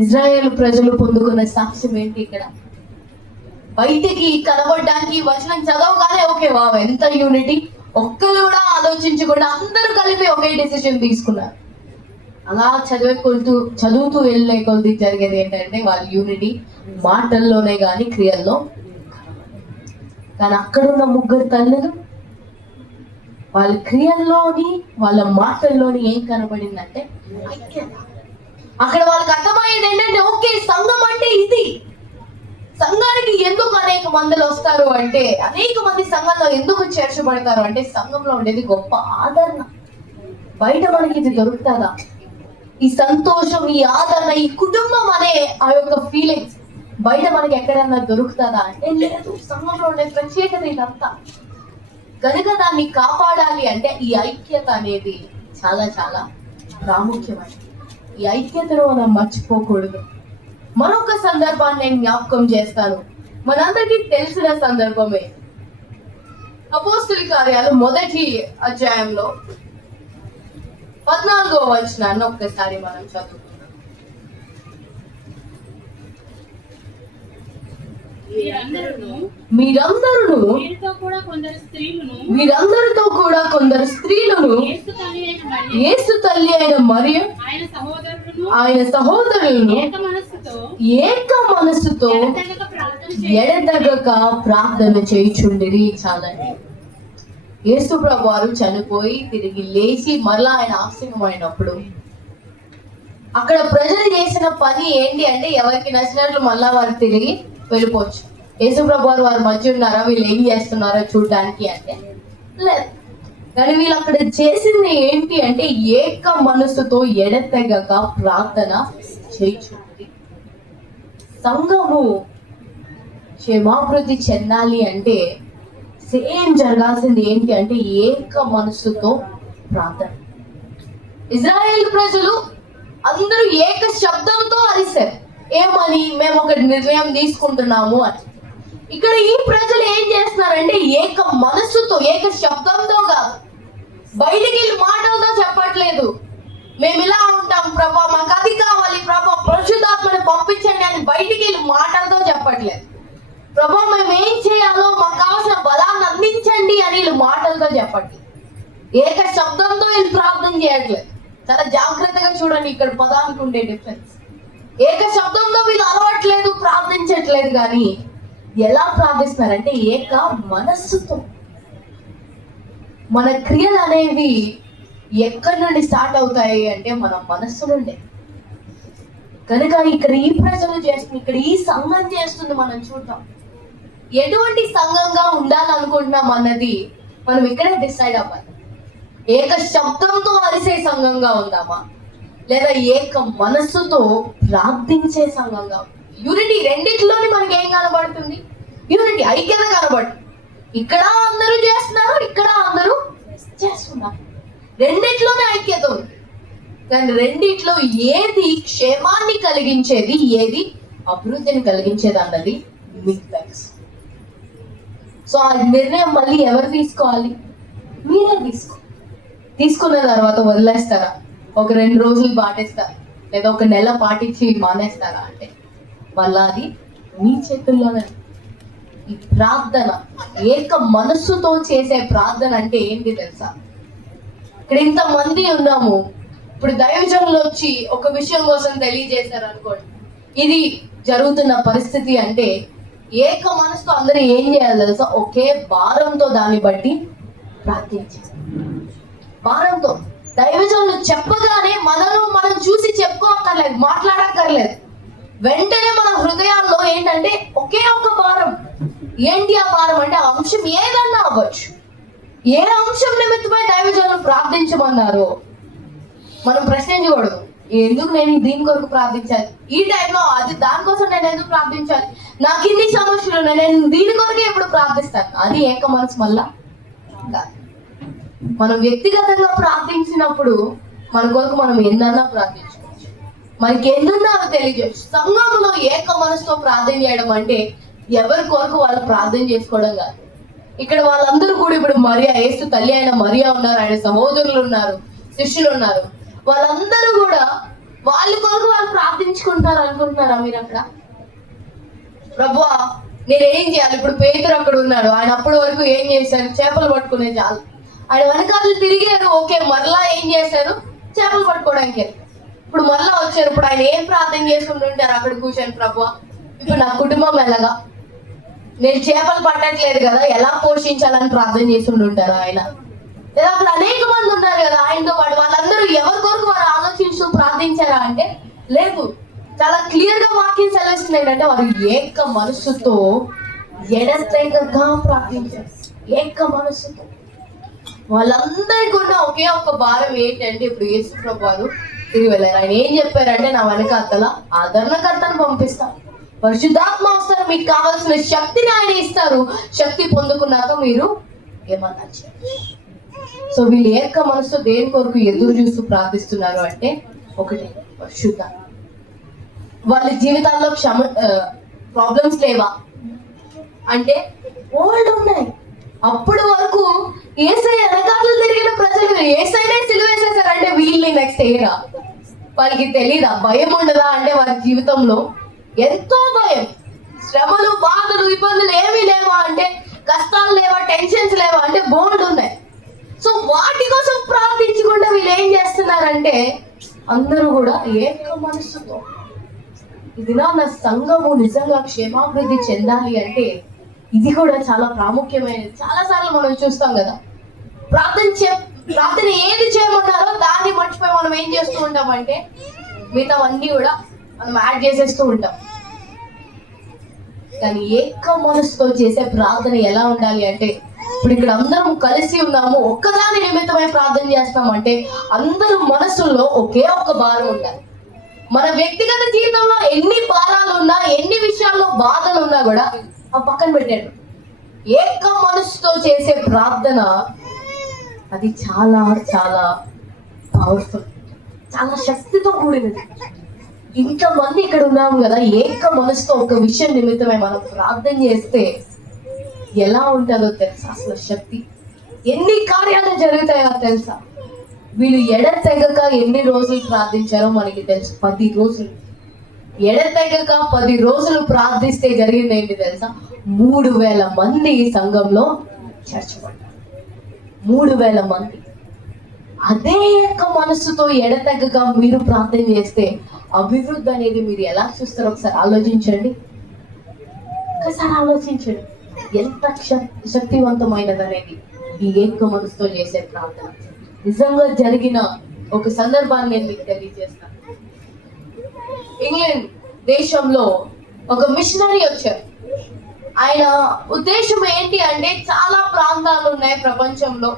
ఇజ్రాయేల్ ప్రజలు పొందుకున్న సాక్ష్యం ఏంటి? ఇక్కడ బయటికి కనబడడానికి వచనం చదవగానే ఓకే వావ్ ఎంత యూనిటీ, ఒక్కరు కూడా ఆలోచించకుండా అందరూ కలిపి ఒకే డెసిషన్ తీసుకున్నారు. అలా చదువుతూ వెళ్ళే కొద్ది జరిగేది ఏంటంటే వాళ్ళ యూనిటీ మాటల్లోనే కానీ క్రియల్లో. కానీ అక్కడున్న 3 తల్లులు వాళ్ళ క్రియల్లోని వాళ్ళ మాటల్లోని ఏం కనబడిందంటే ఐక్యత. అక్కడ వాళ్ళకి అర్థమయ్యేది ఏంటంటే, ఓకే సంఘం అంటే ఇది. సంఘానికి ఎందుకు అనేక మందిలు వస్తారు అంటే, అనేక మంది సంఘంలో ఎందుకు చేర్చబడతారు అంటే, సంఘంలో ఉండేది గొప్ప ఆదరణ. బయట మనకి ఇది దొరుకుతుందా? ఈ సంతోషం, ఈ ఆదరణ, ఈ కుటుంబం అనే ఆ యొక్క ఫీలింగ్స్ బయట మనకి ఎక్కడన్నా దొరుకుతుందా అంటే లేదు. సంఘంలో ఉండే ప్రత్యేకత ఇదంతా. కనుక దాన్ని కాపాడాలి అంటే ఈ ఐక్యత అనేది చాలా చాలా ప్రాముఖ్యమైనది. ఈ ఐక్యతను మనం మర్చిపోకూడదు. మరొక సందర్భాన్ని నేను జ్ఞాపకం చేస్తాను, మనందరికీ తెలిసిన సందర్భమే. అపోస్తుల కార్యాలు 1వ అధ్యాయంలో 14వ వచనాన్ని ఒక్కసారి మనం చదువుకుందాం. మీరందరూ వీరందరితో కూడా కొందరు స్త్రీలను యేసు తల్లి అయిన మరియ ఆయన సహోదరులను ఏక మనస్సుతో ఎడతెగక ప్రార్థన చేయుచుండిరి. చాలండి. యేసు ప్రభు వారు చనిపోయి తిరిగి లేచి మరలా ఆయన ఆసీనమైనప్పుడు అక్కడ ప్రజలు చేసిన పని ఏంటి అంటే, ఎవరికి నచ్చినట్లు మళ్ళా వారు తిరిగి వెళ్ళిపోవచ్చు. యేసు ప్రభు వారి మధ్య ఉన్నారా, వీళ్ళు ఏం చేస్తున్నారో చూడడానికి అంటే లేదు. కానీ వీళ్ళు అక్కడ చేసింది ఏంటి అంటే, ఏక మనసుతో ఎడతెగక ప్రార్థన చేయించుకుంది. సంఘము క్షేమాభివృద్ధి చెందాలి అంటే సేమ్ జరగాల్సింది ఏంటి అంటే ఏక మనస్సుతో ప్రార్థన. ఇజ్రాయేల్ ప్రజలు అందరూ ఏక శబ్దంతో అరిశారు. ఏమని? మేము ఒక నిర్ణయం తీసుకుంటున్నాము అని. ఇక్కడ ఈ ప్రజలు ఏం చేస్తున్నారంటే ఏక మనస్సుతో, ఏక శబ్దంతో కాదు, బయటికి వెళ్ళి మాటలతో చెప్పట్లేదు. మేము ఇలా ఉంటాం ప్రభా, మాకు అది కావాలి ప్రభా, పరిశుద్ధాత్మని పంపించండి అని బయటికి వెళ్ళి మాటలతో చెప్పట్లేదు. ప్రభా మేము ఏం చేయాలో మాకు కావాల్సిన బలాన్ని అందించండి అని వీళ్ళు మాటలతో చెప్పట్లేదు. ఏక శబ్దంతో వీళ్ళు ప్రార్థన చేయట్లేదు. చాలా జాగ్రత్తగా చూడండి ఇక్కడ పదానికి ఉండే డిఫరెన్స్. ఏక శబ్దంతో వీళ్ళు అలవట్లేదు, ప్రార్థించట్లేదు. కానీ ఎలా ప్రార్థిస్తున్నారంటే ఏక మనస్సుతో. మన క్రియలు అనేవి ఎక్కడి నుండి స్టార్ట్ అవుతాయి అంటే మన మనస్సు నుండే. కనుక ఇక్కడ ఈ ప్రజలు చేస్తుంది, ఇక్కడ ఈ సంఘం చేస్తుంది. మనం చూద్దాం ఎటువంటి సంఘంగా ఉండాలనుకుంటున్నాం అన్నది మనం ఇక్కడే డిసైడ్ అవ్వాలి. ఏక శబ్దంతో అరిసే సంఘంగా ఉందామా, లేదా ఏక మనస్సుతో ప్రార్థించే సంఘంగా? యూనిటీ రెండిట్లోని మనకి ఏం కనబడుతుంది? యూనిటీ, ఐక్యత కనబడుతుంది. ఇక్కడ అందరూ చేస్తున్నారు, ఇక్కడ అందరూ చేస్తున్నారు. రెండిట్లోనే ఐక్యత ఉంది. కానీ రెండిట్లో ఏది క్షేమాన్ని కలిగించేది, ఏది అభివృద్ధిని కలిగించేది అన్నది మీకు తెలుసు. సో ఆ నిర్ణయం మళ్ళీ ఎవరు తీసుకోవాలి? మీరే తీసుకున్న తర్వాత వదిలేస్తారా? ఒక 2 రోజులు పాటిస్తారా, లేదా ఒక నెల పాటించి మానేస్తారా అంటే మళ్ళా అది మీ చేతుల్లోనే. ఈ ప్రార్థన, ఏక మనస్సుతో చేసే ప్రార్థన అంటే ఏంటి తెలుసా? ఇక్కడ ఇంతమంది ఉన్నాము, ఇప్పుడు దైవజనులు వచ్చి ఒక విషయం కోసం తెలియజేశారు అనుకోండి, ఇది జరుగుతున్న పరిస్థితి అంటే ఏక మనసుతో అందరూ ఏం చేయాలి తెలుసా? ఒకే భారంతో దాన్ని బట్టి ప్రార్థించాలి. భారంతో దైవజనులు చెప్పగానే మనం చూసి చెప్పుకోక్కర్లేదు, మాట్లాడక్కర్లేదు. వెంటనే మన హృదయాల్లో ఏంటంటే ఒకే ఒక భారం. ఏంటి ఆ భారం అంటే ఆ అంశం ఏదన్నా అవ్వచ్చు. ఏ అంశం నిమిత్తమై దైవజనులు ప్రార్థించమన్నారో మనం ప్రశ్నించకూడదు. ఎందుకు నేను దీని కొరకు ప్రార్థించాలి, ఈ టైంలో అది దానికోసం నేను ఎందుకు ప్రార్థించాలి, నాకు ఇన్ని సమస్యలు ఉన్నాయి, నేను దీని కొరకే ఎప్పుడు ప్రార్థిస్తాను. అది ఏక మనసు మళ్ళా. మనం వ్యక్తిగతంగా ప్రార్థించినప్పుడు మన కొరకు మనం ఎన్నన్నా ప్రార్థించుకోవచ్చు, మనకి ఎన్నున్నా అవి తెలియజేయచ్చు. సంఘంలో ఏక మనసుతో ప్రార్థన చేయడం అంటే ఎవరి కొరకు వాళ్ళు ప్రార్థన చేసుకోవడం కాదు. ఇక్కడ వాళ్ళందరూ కూడా ఇప్పుడు మరియా, యేసు తల్లి అయిన మరియా ఉన్నారు, ఆయన సహోదరులు ఉన్నారు, శిష్యులు ఉన్నారు. వాళ్ళందరూ కూడా వాళ్ళ కొరకు వాళ్ళు ప్రార్థించుకుంటారు అనుకుంటున్నారా మీరు? అక్కడ ప్రభువా నేనేం చేయాలి? ఇప్పుడు పేతురు అక్కడ ఉన్నాడు, ఆయన అప్పటి వరకు ఏం చేశారు? చేపలు పట్టుకునే చాలు. ఆయన వెనకాల తిరిగారు, ఓకే. మరలా ఏం చేశారు? చేపలు పట్టుకోవడానికి. ఇప్పుడు మరలా వచ్చారు. ఇప్పుడు ఆయన ఏం ప్రార్థన చేసుకుంటుంటారు అక్కడ కూర్చొని? ప్రభువా ఇప్పుడు నా కుటుంబం ఎలాగా, నేను చేపలు పట్టట్లేదు కదా, ఎలా పోషించాలని ప్రార్థన చేసుకుంటుంటారు ఆయన. లేదా అక్కడ అనేక మంది ఉన్నారు కదా ఆయనతో పాటు, వాళ్ళందరూ ఎవరి కొరకు వారు ఆలోచిస్తూ ప్రార్థించారా అంటే లేదు. చాలా క్లియర్ గా వాక్యం సెలవిస్తుంది ఏంటంటే వారు ఏక మనస్సుతో ఎడతెగగా ప్రార్థించారు. ఏక మనస్సుతో వాళ్ళందరికీ కూడా ఒకే ఒక్క భారం ఏంటంటే ఇప్పుడు యేసు ప్రభువు తిరిగి వెళ్ళారు. ఆయన ఏం చెప్పారంటే నా వెనకాతల ఆదరణకర్తను పంపిస్తాను, పరిశుద్ధాత్మ వస్తారు, మీకు కావాల్సిన శక్తిని ఆయన ఇస్తారు, శక్తి పొందుకున్నాక మీరు ఏమన్నా చేయాలి. సో వీళ్ళు ఏక మనసు దేని కొరకు ఎదురు చూస్తూ ప్రార్థిస్తున్నారు అంటే ఒకటి పరిశుద్ధ. వాళ్ళ జీవితాల్లో ప్రాబ్లమ్స్ లేవా అంటే ఓల్డ్ ఉన్నాయి. అప్పటి వరకు ఏసై వెనకాతలు తిరిగిన ప్రజలు ఏసైనే సిలువేసేసారంటే వీళ్ళని నెక్స్ట్ ఏరా వాళ్ళకి తెలీదా? భయం ఉండదా అంటే వారి జీవితంలో ఎంతో భయం, శ్రమలు, బాధలు, ఇబ్బందులు ఏమీ లేవా అంటే, కష్టాలు లేవా, టెన్షన్స్ లేవా అంటే బోల్డ్ ఉన్నాయి. సో వాటి కోసం ప్రార్థించకుండా వీళ్ళు ఏం చేస్తున్నారంటే అందరూ కూడా ఏక మనస్సుతో. ఇది నా సంఘము నిజంగా క్షేమాభివృద్ధి చెందాలి అంటే ఇది కూడా చాలా ప్రాముఖ్యమైనది. చాలా సార్లు మనం చూస్తాం కదా, ప్రార్థన ఏది చేయమన్నారో దాన్ని మర్చిపోయి మనం ఏం చేస్తూ ఉంటామంటే మిగతావన్నీ కూడా మనం యాడ్ చేసేస్తూ ఉంటాం. కానీ ఏక మనసుతో చేసే ప్రార్థన ఎలా ఉండాలి అంటే, ఇప్పుడు ఇక్కడ అందరం కలిసి ఉన్నాము, ఒక్కదాని నిమిత్తమై ప్రార్థన చేస్తామంటే అందరూ మనసుల్లో ఒకే ఒక్క భారం ఉండాలి. మన వ్యక్తిగత జీవితంలో ఎన్ని భారాలు ఉన్నా, ఎన్ని విషయాల్లో బాధలు ఉన్నా కూడా ఆ పక్కన పెట్టాడు. ఏక మనసుతో చేసే ప్రార్థన అది చాలా చాలా పవర్ఫుల్, చాలా శక్తితో కూడినది. ఇంతమంది ఇక్కడ ఉన్నాము కదా, ఏక మనసుతో ఒక విషయం నిమిత్తమే మనం ప్రార్థన చేస్తే ఎలా ఉంటుందో తెలుసా? అసలు శక్తి ఎన్ని కార్యాలు జరుగుతాయో తెలుసా? వీళ్ళు ఎడతెగక ఎన్ని రోజులు ప్రార్థించారో మనకి తెలుసు. 10 రోజులు ఎడతెగక 10 రోజులు ప్రార్థిస్తే జరిగింది ఏంటి తెలుసా? 3,000 మంది సంఘంలో చేర్చబడ్డారు. 3,000 మంది. అదే యొక్క మనస్సుతో ఎడతెగక మీరు ప్రార్థన చేస్తే అభివృద్ధి అనేది మీరు ఎలా చూస్తారో ఒకసారి ఆలోచించండి. ఒకసారి ఆలోచించండి ఎంత శక్తివంతమైనది అనేది ఈ ఏక మనసుతో చేసే ప్రార్థన. నిజంగా జరిగిన ఒక సందర్భాన్ని నేను మీకు తెలియజేస్తాను. ఇంగ్లాండ్ దేశంలో ఒక మిషనరీ వచ్చారు. ఆయన ఉద్దేశం ఏంటి అంటే, చాలా ప్రాంతాలు ఉన్నాయి ప్రపంచంలో,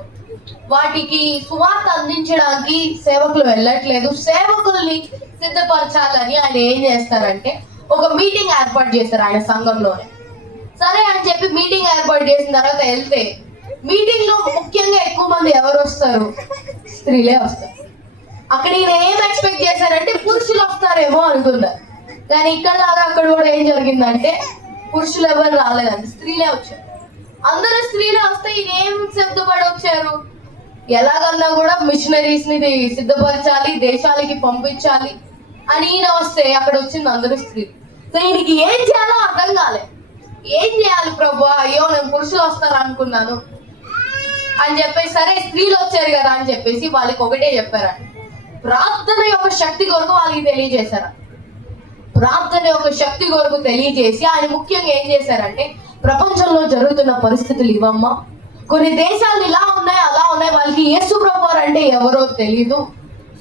వాటికి సువార్త అందించడానికి సేవకులు వెళ్ళట్లేదు, సేవకుల్ని సిద్ధపరచాలని ఆయన ఏం చేస్తారంటే ఒక మీటింగ్ ఏర్పాటు చేస్తారు ఆయన సంఘంలోనే. సరే అని చెప్పి మీటింగ్ ఏర్పాటు చేసిన తర్వాత వెళ్తే మీటింగ్ లో ముఖ్యంగా ఎక్కువ మంది ఎవరు వస్తారు? స్త్రీలే వస్తారు. అక్కడ ఈయన ఏం ఎక్స్పెక్ట్ చేశారంటే పురుషులు వస్తారేమో అనుకున్నారు. కానీ ఇక్కడ అక్కడ కూడా ఏం జరిగిందంటే పురుషులు ఎవరు రాలేదండి, స్త్రీలే వచ్చారు. అందరూ స్త్రీలే వస్తే ఈయన ఏం సిద్ధపడి వచ్చారు? ఎలాగన్నా కూడా మిషనరీస్ ని సిద్ధపరచాలి, దేశాలకి పంపించాలి అని ఈయన వస్తే అక్కడ వచ్చింది అందరూ స్త్రీలు. సో ఈయనకి ఏం చేయాలో అర్థం కాలే. ఏం చేయాలి ప్రభు, అయ్యో నేను పురుషులు వస్తారు అనుకున్నాను అని చెప్పేసి, సరే స్త్రీలు వచ్చారు కదా అని చెప్పేసి వాళ్ళకి ఒకటే చెప్పారంట, ప్రార్థన యొక్క శక్తి కొరకు వాళ్ళకి తెలియజేశారు. ప్రార్థన యొక్క శక్తి కొరకు తెలియజేసి ఆయన ముఖ్యంగా ఏం చేశారంటే, ప్రపంచంలో జరుగుతున్న పరిస్థితులు ఇవమ్మా, కొన్ని దేశాలు ఇలా ఉన్నాయి అలా ఉన్నాయి, వాళ్ళకి యేసు ప్రభువారు అంటే ఎవరో తెలీదు,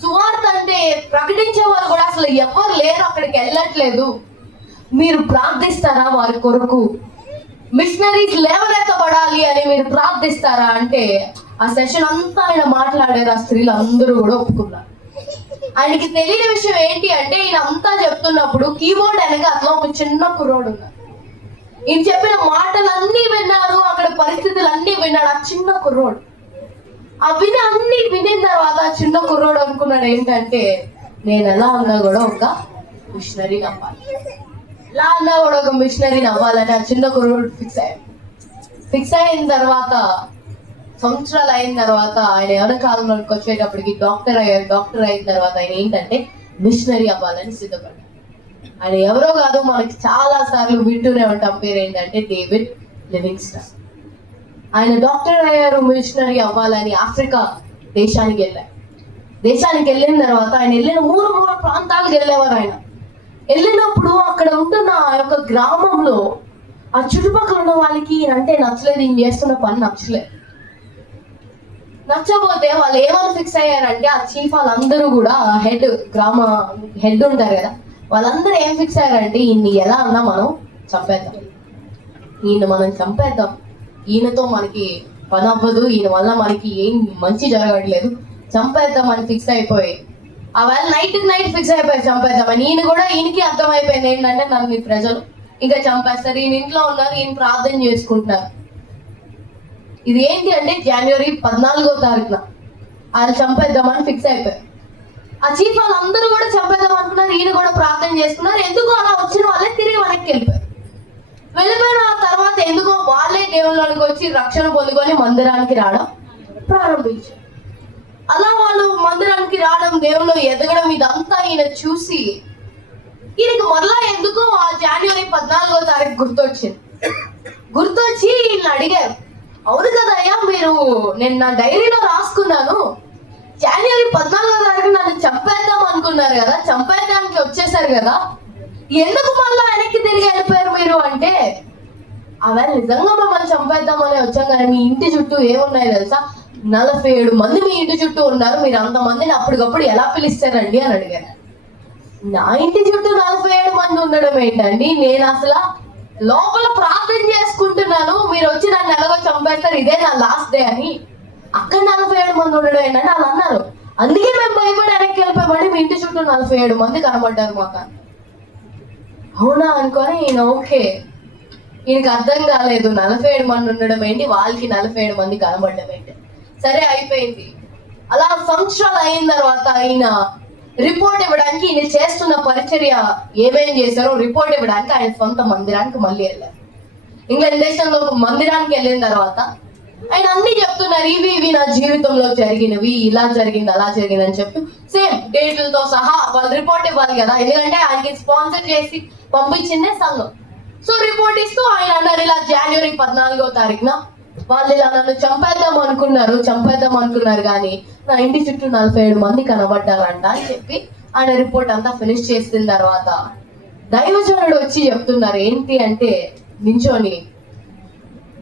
సువార్త అంటే ప్రకటించే వాళ్ళు కూడా అసలు ఎవరు లేరు, అక్కడికి వెళ్ళట్లేదు, మీరు ప్రార్థిస్తారా వారి కొరకు? మిషనరీస్ లేవనెత్తబడాలి అని మీరు ప్రార్థిస్తారా అంటే ఆ సెషన్ అంతా ఆయన మాట్లాడారు. ఆ స్త్రీలు అందరూ కూడా ఒప్పుకున్నారు. ఆయనకి తెలియని విషయం ఏంటి అంటే, ఈయన అంతా చెప్తున్నప్పుడు కీబోర్డ్ వెనక అట్లా ఒక చిన్న కుర్రోడు ఉన్నారు. ఈయన చెప్పిన మాటలన్నీ విన్నారు, అక్కడ పరిస్థితులు అన్నీ విన్నాడు ఆ చిన్న కుర్రోడు. ఆ అన్ని వినిన తర్వాత ఆ చిన్న కుర్రోడు అనుకున్నాడు ఏంటంటే, నేను ఎలా ఉన్నా కూడా ఒక మిషనరీ అవ్వాలి, ఎలా అన్నా కూడా ఒక మిషనరీ అవ్వాలని ఆ చిన్న కుర్రోడు ఫిక్స్ అయ్యాడు. ఫిక్స్ అయిన తర్వాత సంవత్సరాలు అయిన తర్వాత ఆయన ఎవరి కాలంలోకి వచ్చేటప్పటికి డాక్టర్ అయ్యారు. డాక్టర్ అయిన తర్వాత ఆయన ఏంటంటే మిషనరీ అవ్వాలని సిద్ధపడ్డాడు. ఆయన ఎవరో కాదు, మనకి చాలా సార్లు వింటూనే ఉంటాం, పేరు ఏంటంటే డేవిడ్ లివింగ్స్టన్. ఆయన డాక్టర్ అయ్యారు, మిషనరీ అవ్వాలని ఆఫ్రికా దేశానికి వెళ్ళారు. దేశానికి వెళ్ళిన తర్వాత ఆయన వెళ్ళిన మూడు ప్రాంతాలకు వెళ్ళేవారు. ఆయన వెళ్ళినప్పుడు అక్కడ ఉంటున్న ఆ యొక్క గ్రామంలో ఆ చుట్టుపక్కల ఉన్న వాళ్ళకి అంటే నచ్చలేదు, ఈయన చేస్తున్న పని నచ్చలేదు. నచ్చకపోతే వాళ్ళు ఏమని ఫిక్స్ అయ్యారంటే, ఆ చీఫ్ వాళ్ళందరూ కూడా గ్రామ హెడ్ ఉంటారు కదా, వాళ్ళందరూ ఏం ఫిక్స్ అయ్యారంటే, ఈయన్ని ఎలా అన్నా మనం చంపేద్దాం, మనం చంపేద్దాం, ఈయనతో మనకి పని అవ్వదు, ఈయన వల్ల మనకి ఏం మంచి జరగట్లేదు, చంపేద్దాం అని ఫిక్స్ అయిపోయి ఆ వేళ నైట్ ఫిక్స్ అయిపోయి చంపేద్దామని. ఈయనకి అర్థమైపోయింది ఏంటంటే, నన్ను మీ ప్రజలు ఇంకా చంపేస్తారు, ఈయన ఇంట్లో ఉన్నారు, ఈయన ప్రార్థన చేసుకుంటున్నారు. ఇది ఏంటి అంటే జనవరి 14వ తారీఖున ఆయన చంపేద్దామని ఫిక్స్ అయిపోయారు. ఆ చీఫ్ వాళ్ళందరూ కూడా చంపేద్దాం అనుకున్నారు, ఈయన కూడా ప్రార్థన చేసుకున్నారు. ఎందుకు అలా వచ్చిన వాళ్ళే తిరిగి వెనక్కి వెళ్ళిపోయిన తర్వాత ఎందుకో వాళ్ళే దేవుళ్ళలోనికి వచ్చి రక్షణ పొందుకొని మందిరానికి రావడం ప్రారంభించారు. అలా వాళ్ళు మందిరానికి రావడం, దేవుళ్ళు ఎదగడం, ఇదంతా ఈయన చూసి ఈయనకి మరలా ఎందుకో ఆ జనవరి 14వ తారీఖు గుర్తొచ్చి ఈయన అడిగారు, అవును కదయ్యా, నేను నా డైరీలో రాసుకున్నాను, జనవరి 14వ తారీఖు నన్ను చంపేద్దాం అనుకున్నారు కదా, చంపేద్దానికి వచ్చేసారు కదా, ఎందుకు మళ్ళీ వెనక్కి తిరిగి వెళ్ళిపోయారు మీరు అంటే, అలా నిజంగా మమ్మల్ని చంపేద్దామని వచ్చాం కానీ మీ ఇంటి చుట్టూ ఏమున్నాయి తెలుసా, 47 మంది మీ ఇంటి చుట్టూ ఉన్నారు, మీరు అంతమందిని అప్పటికప్పుడు ఎలా పిలుస్తారండి అని అడిగారు. నా ఇంటి చుట్టూ 47 మంది ఉండడం ఏంటండి, నేను అసలు లోపల ప్రార్థన చేసుకుంటున్నాను, మీరు వచ్చి నన్ను ఎలాగో చంపేస్తారు, ఇదే నా లాస్ట్ డే అని. అక్కడ 47 మంది ఉండడం ఏంటంటే వాళ్ళు అన్నారు, అందుకే మేము భయపడి వెనక్కి వెళ్ళిపోయామని మీ ఇంటి చుట్టూ 47 మంది కనబడ్డారు మాకు. అవునా అనుకొని ఈయన ఓకే, ఈయనకి అర్థం కాలేదు 47 మంది ఉండడం ఏంటి, వాళ్ళకి 47 మంది కనబడడం ఏంటి. సరే అయిపోయింది. అలా సంవత్సరాలు అయిన తర్వాత ఆయన రిపోర్ట్ ఇవ్వడానికి, ఈయన చేస్తున్న పరిచర్య ఏమేం చేశారో రిపోర్ట్ ఇవ్వడానికి ఆయన సొంత మందిరానికి మళ్ళీ వెళ్ళారు. ఇంగ్లాండ్ దేశంలో ఒక మందిరానికి వెళ్ళిన తర్వాత ఆయన అన్ని చెప్తున్నారు, ఇవి నా జీవితంలో జరిగినవి, ఇలా జరిగింది అలా జరిగింది అని చెప్పి సేమ్ డేట్లతో సహా వాళ్ళు రిపోర్ట్ ఇవ్వాలి కదా, ఎందుకంటే ఆయనకి స్పాన్సర్ చేసి పంపించిందే సంఘం. సో రిపోర్ట్ ఇస్తూ ఆయన అన్నారు, ఇలా జనవరి 14వ తారీఖున వాళ్ళు ఇలా నన్ను చంపేద్దాం అనుకున్నారు కానీ నా ఇంటి చుట్టూ 47 మంది కనబడ్డారంట అని చెప్పి ఆయన రిపోర్ట్ అంతా ఫినిష్ చేసిన తర్వాత దైవజనుడు వచ్చి చెప్తున్నారు ఏంటి అంటే, నించోని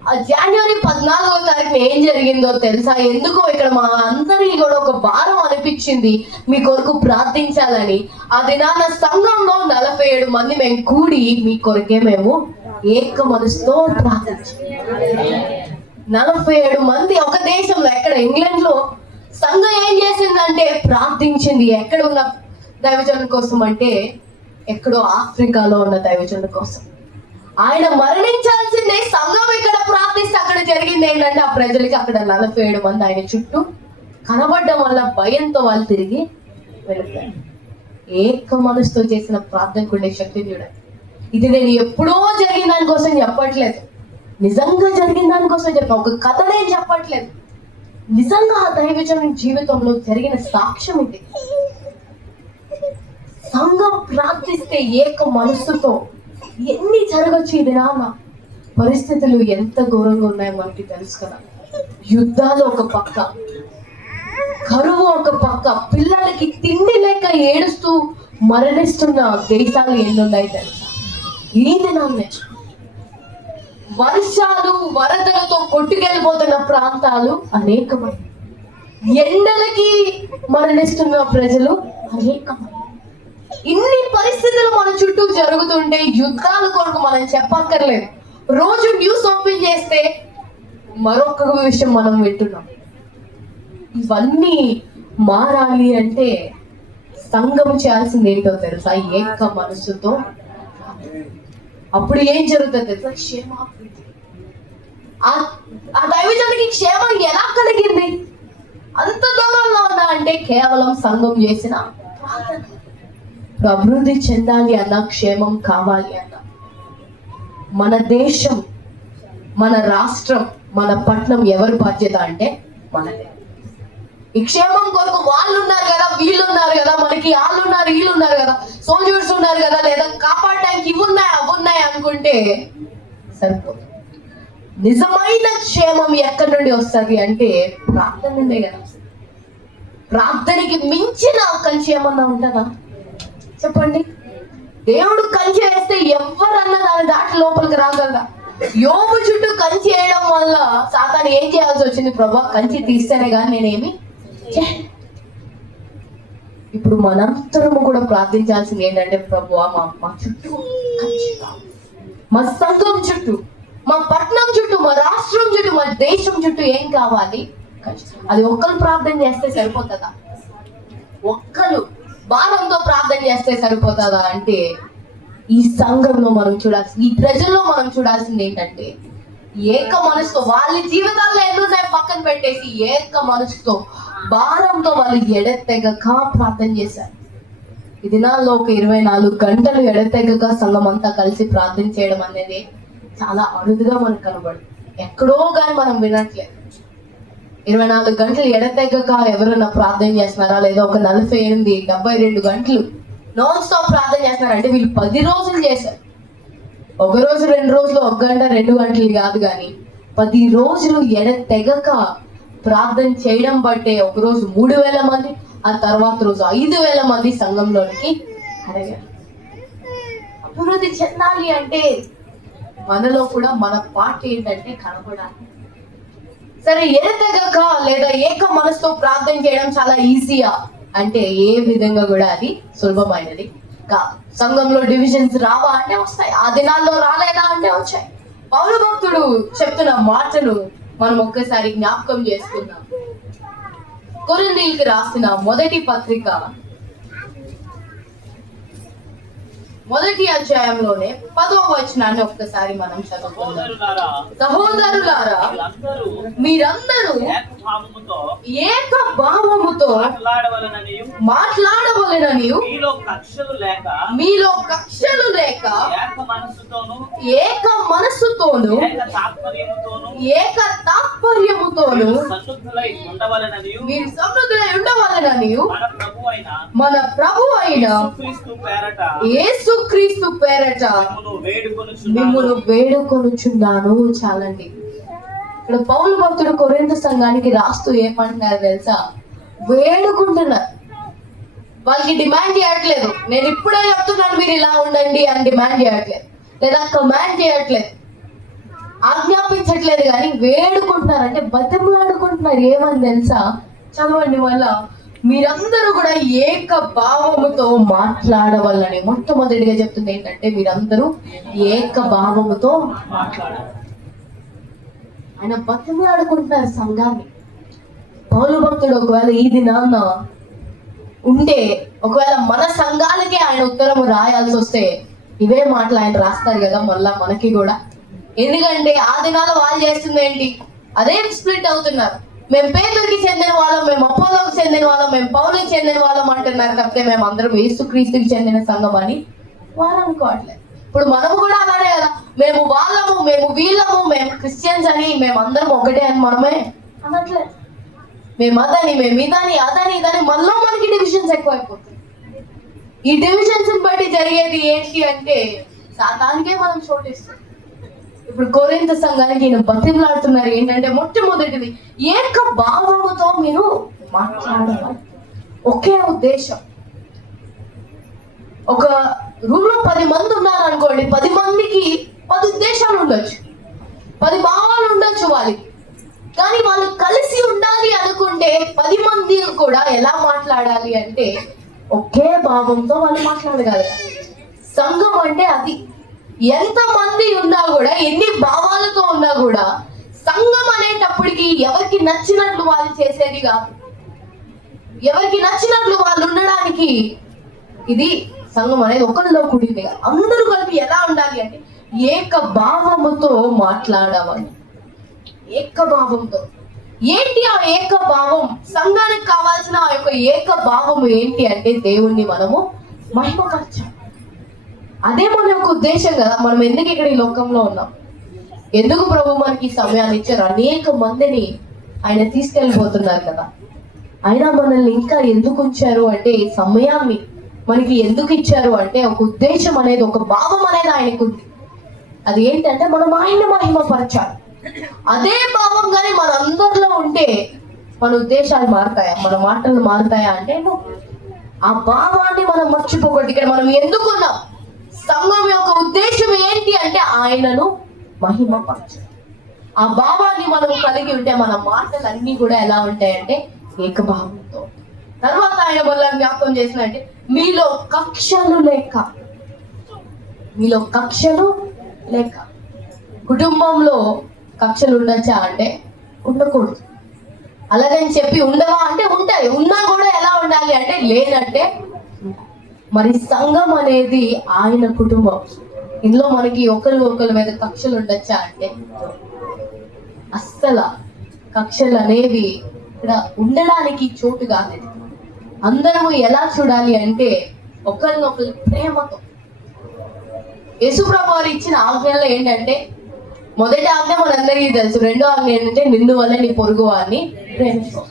ఆ జనవరి 14వ తారీఖున ఏం జరిగిందో తెలుసా, ఎందుకో ఇక్కడ మా అందరికీ కూడా ఒక భారం అనిపించింది మీ కొరకు ప్రార్థించాలని. ఆ దినాన సంఘంలో 47 మంది మేము కూడి మీ కొరకే మేము ఏక మనసుతో ప్రార్థించాం. 47 మంది ఒక దేశంలో, ఎక్కడ ఇంగ్లాండ్ లో సంఘం ఏం చేసిందంటే ప్రార్థించింది. ఎక్కడ ఉన్న దైవజనుల కోసం అంటే ఎక్కడో ఆఫ్రికాలో ఉన్న దైవజనుల కోసం. ఆయన మరణించాల్సిందే, సంఘం ఇక్కడ ప్రార్థిస్తే అక్కడ జరిగింది ఏంటంటే ఆ ప్రజలకి అక్కడ 47 మంది ఆయన చుట్టూ కనబడడం వల్ల భయంతో వాళ్ళు తిరిగి వెళ్ళిపోయారు. ఏక మనసుతో చేసిన ప్రార్థనకు ఉండే శక్తిని చూడండి. ఇది నేను ఎప్పుడో జరిగిన దానికోసం చెప్పట్లేదు, నిజంగా జరిగిన దానికోసం చెప్పా, ఒక కథ నేను చెప్పట్లేదు, నిజంగా ఆ దైవజనుని జీవితంలో జరిగిన సాక్ష్యం ఇది. సంఘం ప్రార్థిస్తే ఏక మనసుతో ఎన్ని జరగచ్చు. ఇది నాన్న పరిస్థితులు ఎంత ఘోరంగా ఉన్నాయో మనకి తెలుసు కదా. యుద్ధాలు ఒక పక్క, కరువు ఒక పక్క, పిల్లలకి తిండి లేక ఏడుస్తూ మరణిస్తున్న దేశాలు ఎన్నున్నాయి తెలుసా. ఏంది నాన్నే వర్షాలు వరదలతో కొట్టుకెళ్ళిపోతున్న ప్రాంతాలు అనేకమంది, ఎండలకి మరణిస్తున్న ప్రజలు అనేకమంది. ఇన్ని పరిస్థితులు మన చుట్టూ జరుగుతుంటే యుద్ధాల కొరకు మనం చెప్పక్కర్లేదు. రోజు న్యూస్ ఓపెన్ చేస్తే మరొక విషయం మనం వింటున్నాం. ఇవన్నీ మారాలి అంటే సంఘం చేయాల్సింది ఏంటో తెలుసా, ఏక మనసుతో. అప్పుడు ఏం జరుగుతుంది తెలుసా, క్షేమాభివృద్ధి. ఆ దైవజనుడికి క్షేమం ఎలా కలిగింది, అంత దూరంలో ఉన్నా అంటే కేవలం సంఘం చేసిన ప్రార్థన. అభివృద్ధి చెందాలి అన్న, క్షేమం కావాలి అన్న, మన దేశం, మన రాష్ట్రం, మన పట్టణం ఎవరి బాధ్యత అంటే మనదే. ఈ క్షేమం కొరకు వాళ్ళు ఉన్నారు కదా, వీళ్ళు ఉన్నారు కదా, మనకి వాళ్ళు ఉన్నారు వీళ్ళు ఉన్నారు కదా, సోల్జర్స్ ఉన్నారు కదా, లేదా కాపాడడానికి ఇవి ఉన్నాయి అవి ఉన్నాయి అనుకుంటే సరిపోదు. నిజమైన క్షేమం ఎక్కడి నుండి వస్తుంది అంటే ప్రార్థన నుండే కదా. ప్రార్థనకి మించిన కంచె ఏమన్నా ఉంటుందా చెప్పండి. దేవుడు కంచె వేస్తే ఎవరన్నా దాని దాటి లోపలికి రాగలరా? యోబు చుట్టూ కంచె వేయడం వల్ల సాతాను ఏం చేయాల్సి వచ్చింది, ప్రభా కంచె తీస్తేనే కానీ నేనేమి. ఇప్పుడు మనంతరము కూడా ప్రార్థించాల్సింది ఏంటంటే, ప్రభువా మా చుట్టూ కంచె కావాలి, మా సంఘం చుట్టూ, మా పట్టణం చుట్టూ, మా రాష్ట్రం చుట్టూ, మా దేశం చుట్టూ ఏం కావాలి? అది ఒక్కరు ప్రార్థన చేస్తే సరిపోతుందా? ఒక్కరు భారంతో ప్రార్థన చేస్తే సరిపోతుందా అంటే ఈ సంఘంలో మనం చూడాల్సింది, ఈ ప్రజల్లో మనం చూడాల్సింది ఏంటంటే ఏక మనసుతో, వాళ్ళ జీవితాల్లో ఎన్నున్నాయి పక్కన పెట్టేసి ఏక మనసుతో భారంతో వాళ్ళు ఎడతెగక ప్రార్థన చేశారు. ఈ దినాల్లో ఒక 24 గంటలు ఎడతెగక సంఘం అంతా కలిసి ప్రార్థన చేయడం అనేది చాలా అరుదుగా మనకు కనబడుతుంది. ఎక్కడో కానీ మనం వినట్లేదు. 24 గంటలు ఎడతెగక ఎవరైనా ప్రార్థన చేస్తున్నారా, లేదా ఒక 48, 72 గంటలు నాన్ స్టాప్ ప్రార్థన చేస్తున్నారంటే వీళ్ళు 10 రోజులు చేశారు. ఒక రోజు 2 రోజులు 1 గంట 2 గంటలు కాదు కానీ 10 రోజులు ఎడతెగక ప్రార్థన చేయడం బట్టే ఒక రోజు 3000 మంది, ఆ తర్వాత రోజు 5000 మంది సంఘంలోనికి అడిగారు. అభివృద్ధి చెందాలి అంటే మనలో కూడా మన పార్ట్ ఏంటంటే కనబడాలి. సరే, ఎడతెగక లేదా ఏక మనసుతో ప్రార్థన చేయడం చాలా ఈజీయా అంటే ఏ విధంగా కూడా అది సులభమైనది కాదు. సంఘంలో డివిజన్స్ రావా అంటే వస్తాయి, ఆ దినాల్లో రాలేదా అంటే వచ్చాయి. పౌలు భక్తుడు చెప్తున్న మాటలు మనం ఒక్కసారి జ్ఞాపకం చేసుకుందాం. కొరింథీయులకు రాసిన మొదటి పత్రిక 1వ అధ్యాయంలోనే 10వ వచనాన్ని ఒక్కసారి మనం చదువుకుందాం. సహోదరులారా, మీరందరూ ఏక భావముతో మాట్లాడవలెనని మీలో కక్షలు లేక ఏక మనస్సుతోను ఏక తాత్పర్యముతోను మీరు సమృద్ధులై ఉండవలెనని మన ప్రభు అయిన యేసుక్రీస్తు పేరట మిమ్మును వేడుకొనుచున్నాను. చాలండి. ఇక్కడ పౌలు భక్తుడు కొరింథీ సంఘానికి రాస్తూ ఏమంటున్నారు తెలుసా? వేడుకుంటున్నారు. వాళ్ళకి డిమాండ్ చేయట్లేదు, నేను ఇప్పుడే చెప్తున్నాను మీరు ఇలా ఉండండి అని డిమాండ్ చేయట్లేదు, లేదా కమాండ్ చేయట్లేదు, ఆజ్ఞాపించట్లేదు, కానీ వేడుకుంటున్నారు. అంటే బతిమలాడుకుంటున్నారు. ఏమని తెలుసా? చదవండి. వల్ల మీరందరూ కూడా ఏక భావముతో మాట్లాడవాలని మొట్టమొదటిగా చెప్తుంది ఏంటంటే మీరందరూ ఏక భావముతో మాట్లాడాలి. ఆయన బతిమలాడుకుంటున్నారు సంఘాన్ని. పౌలు భక్తుడు ఒకవేళ ఈ దినాన్న ఉంటే, ఒకవేళ మన సంఘాలకే ఆయన ఉత్తరం రాయాల్సి వస్తే ఇవే మాటలు ఆయన రాస్తారు కదా మళ్ళా మనకి కూడా. ఎందుకంటే ఆ దినాల వాళ్ళు చేస్తుంది ఏంటి? అదే స్ప్లిట్ అవుతున్నారు. మేము పేతురుకి చెందిన వాళ్ళం, మేము అపోలోకి చెందిన వాళ్ళం, మేము పౌలుకి చెందిన వాళ్ళం అంటున్నారు తప్పితే మేము అందరం యేసుక్రీస్తుకి చెందిన సంఘం అని వాళ్ళు అనుకోవట్లేదు. ఇప్పుడు మనము కూడా అలానే కదా, మేము వాళ్ళము, మేము వీళ్ళము, మేము క్రిస్టియన్స్ అని, మేము అందరం ఒకటే అని మనమే అనట్లేదు. మేము అదని, మేము ఇదని, అదని, ఇదని, మళ్ళీ మనకి డివిజన్స్ ఎక్కువైపోతుంది. ఈ డివిజన్స్ బట్టి జరిగేది ఏంటి అంటే సాతానికే మనం చోటిస్తాం. ఇప్పుడు కొరింథీ సంఘానికి ఈయన బతిమలాడుతున్నారు ఏంటంటే మొట్టమొదటిది ఏక భావముతో మీరు మాట్లాడాలి. ఒకే ఉద్దేశం. ఒక రూమ్ లో 10 మంది ఉన్నారు అనుకోండి, 10 మందికి 10 ఉద్దేశాలు ఉండొచ్చు, 10 భావాలు ఉండొచ్చు వాళ్ళకి. కానీ వాళ్ళు కలిసి ఉండాలి అనుకుంటే 10 మంది కూడా ఎలా మాట్లాడాలి అంటే ఒకే భావంతో వాళ్ళు మాట్లాడగలరు. సంఘం అంటే అది. ఎంత మంది ఉన్నా కూడా, ఎన్ని భావాలతో ఉన్నా కూడా సంఘం అనేటప్పటికి ఎవరికి నచ్చినట్లు వాళ్ళు చేసేది కాదు, ఎవరికి నచ్చినట్లు వాళ్ళు ఉండడానికి ఇది సంఘం అనేది ఒకరిలో కూడింది. అందరూ కలిపి ఎలా ఉండాలి అంటే ఏక భావముతో మాట్లాడవాలి. ఏక భావంతో. ఏంటి ఆ ఏక భావం? సంఘానికి కావాల్సిన ఆ యొక్క ఏక భావము ఏంటి అంటే దేవుణ్ణి మనము మహిమపరచాలి. అదే మన యొక్క ఉద్దేశం కదా. మనం ఎందుకు ఇక్కడ ఈ లోకంలో ఉన్నాం? ఎందుకు ప్రభు మనకి సమయాన్ని ఇచ్చారు? అనేక మందిని ఆయన తీసుకెళ్ళిపోతున్నారు కదా. అయినా మనల్ని ఇంకా ఎందుకు ఉంచారు అంటే సమయాన్ని మనకి ఎందుకు ఇచ్చారు అంటే ఒక ఉద్దేశం అనేది, ఒక భావం అనేది ఆయనకు ఉంది. అది ఏంటంటే మనం ఆయన్ని మహిమపరచాలి. అదే భావం కానీ మన అందరిలో ఉంటే మన ఉద్దేశాలు మారుతాయా, మన మాటలు మారుతాయా అంటే ఆ భావాన్ని మనం మర్చిపోకూడదు. ఇక్కడ మనం ఎందుకున్నాం? సంఘం యొక్క ఉద్దేశం ఏంటి అంటే ఆయనను మహిమపరచాలి. ఆ భావాన్ని మనం కలిగి ఉంటే మన మాటలు అన్ని కూడా ఎలా ఉంటాయంటే ఏకభావంతో. తర్వాత ఆయన వల్ల జ్ఞాపకం చేసినంటే మీలో కక్షలు లేక. మీలో కక్షలు లేక. కుటుంబంలో కక్షలు ఉండొచ్చా అంటే ఉండకూడదు. అలాగని చెప్పి ఉండవా అంటే ఉంటాయి. ఉన్నా కూడా ఎలా ఉండాలి అంటే లేనంటే. మరి సంఘం అనేది ఆయన కుటుంబం. ఇందులో మనకి ఒకరి మీద కక్షలు ఉండొచ్చా అంటే అస్సలు కక్షలు అనేవి ఇక్కడ ఉండడానికి చోటు కాదు. అందరము ఎలా చూడాలి అంటే ఒకరినొకరు ప్రేమతో. యేసుప్రభు వారు ఇచ్చిన ఆజ్ఞలో ఏంటంటే మొదటి ఆజ్ఞ మనందరికీ తెలుసు, రెండో ఆజ్ఞ ఏంటంటే నిన్ను వల్ల నీ పొరుగు వారిని ప్రేమించు.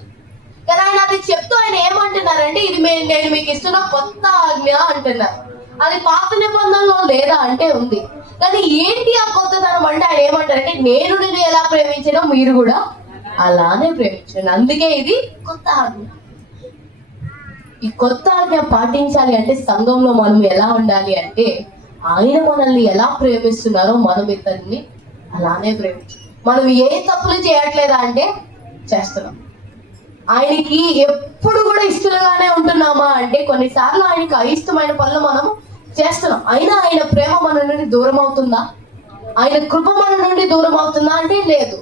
కానీ ఆయన అది చెప్తూ ఆయన ఏమంటున్నారంటే ఇది నేను మీకు ఇస్తున్న కొత్త ఆజ్ఞ అంటున్నారు. అది పాత నిబంధనలో లేదా అంటే ఉంది. కానీ ఏంటి ఆ కొత్తదనం అంటే ఆయన ఏమంటారంటే నేను నిన్ను ఎలా ప్రేమించినా మీరు కూడా అలానే ప్రేమించండి. అందుకే ఇది కొత్త ఆజ్ఞ. ఈ కొత్త ఆజ్ఞ పాటించాలి అంటే సంఘంలో మనం ఎలా ఉండాలి అంటే ఆయన మనల్ని ఎలా ప్రేమిస్తున్నారో మనం ఇతన్ని అలానే ప్రేమించాలి. మనం ఏ తప్పులు చేయట్లేదా అంటే చేస్తున్నాం. ఆయనకి ఎప్పుడు కూడా ఇష్టంగానే ఉంటున్నామా అంటే కొన్నిసార్లు ఆయనకి అయిష్టమైన పనులు మనం చేస్తున్నాం. అయినా ఆయన ప్రేమ మన నుండి దూరం అవుతుందా? ఆయన కృప మన నుండి దూరం అవుతుందా అంటే లేదు.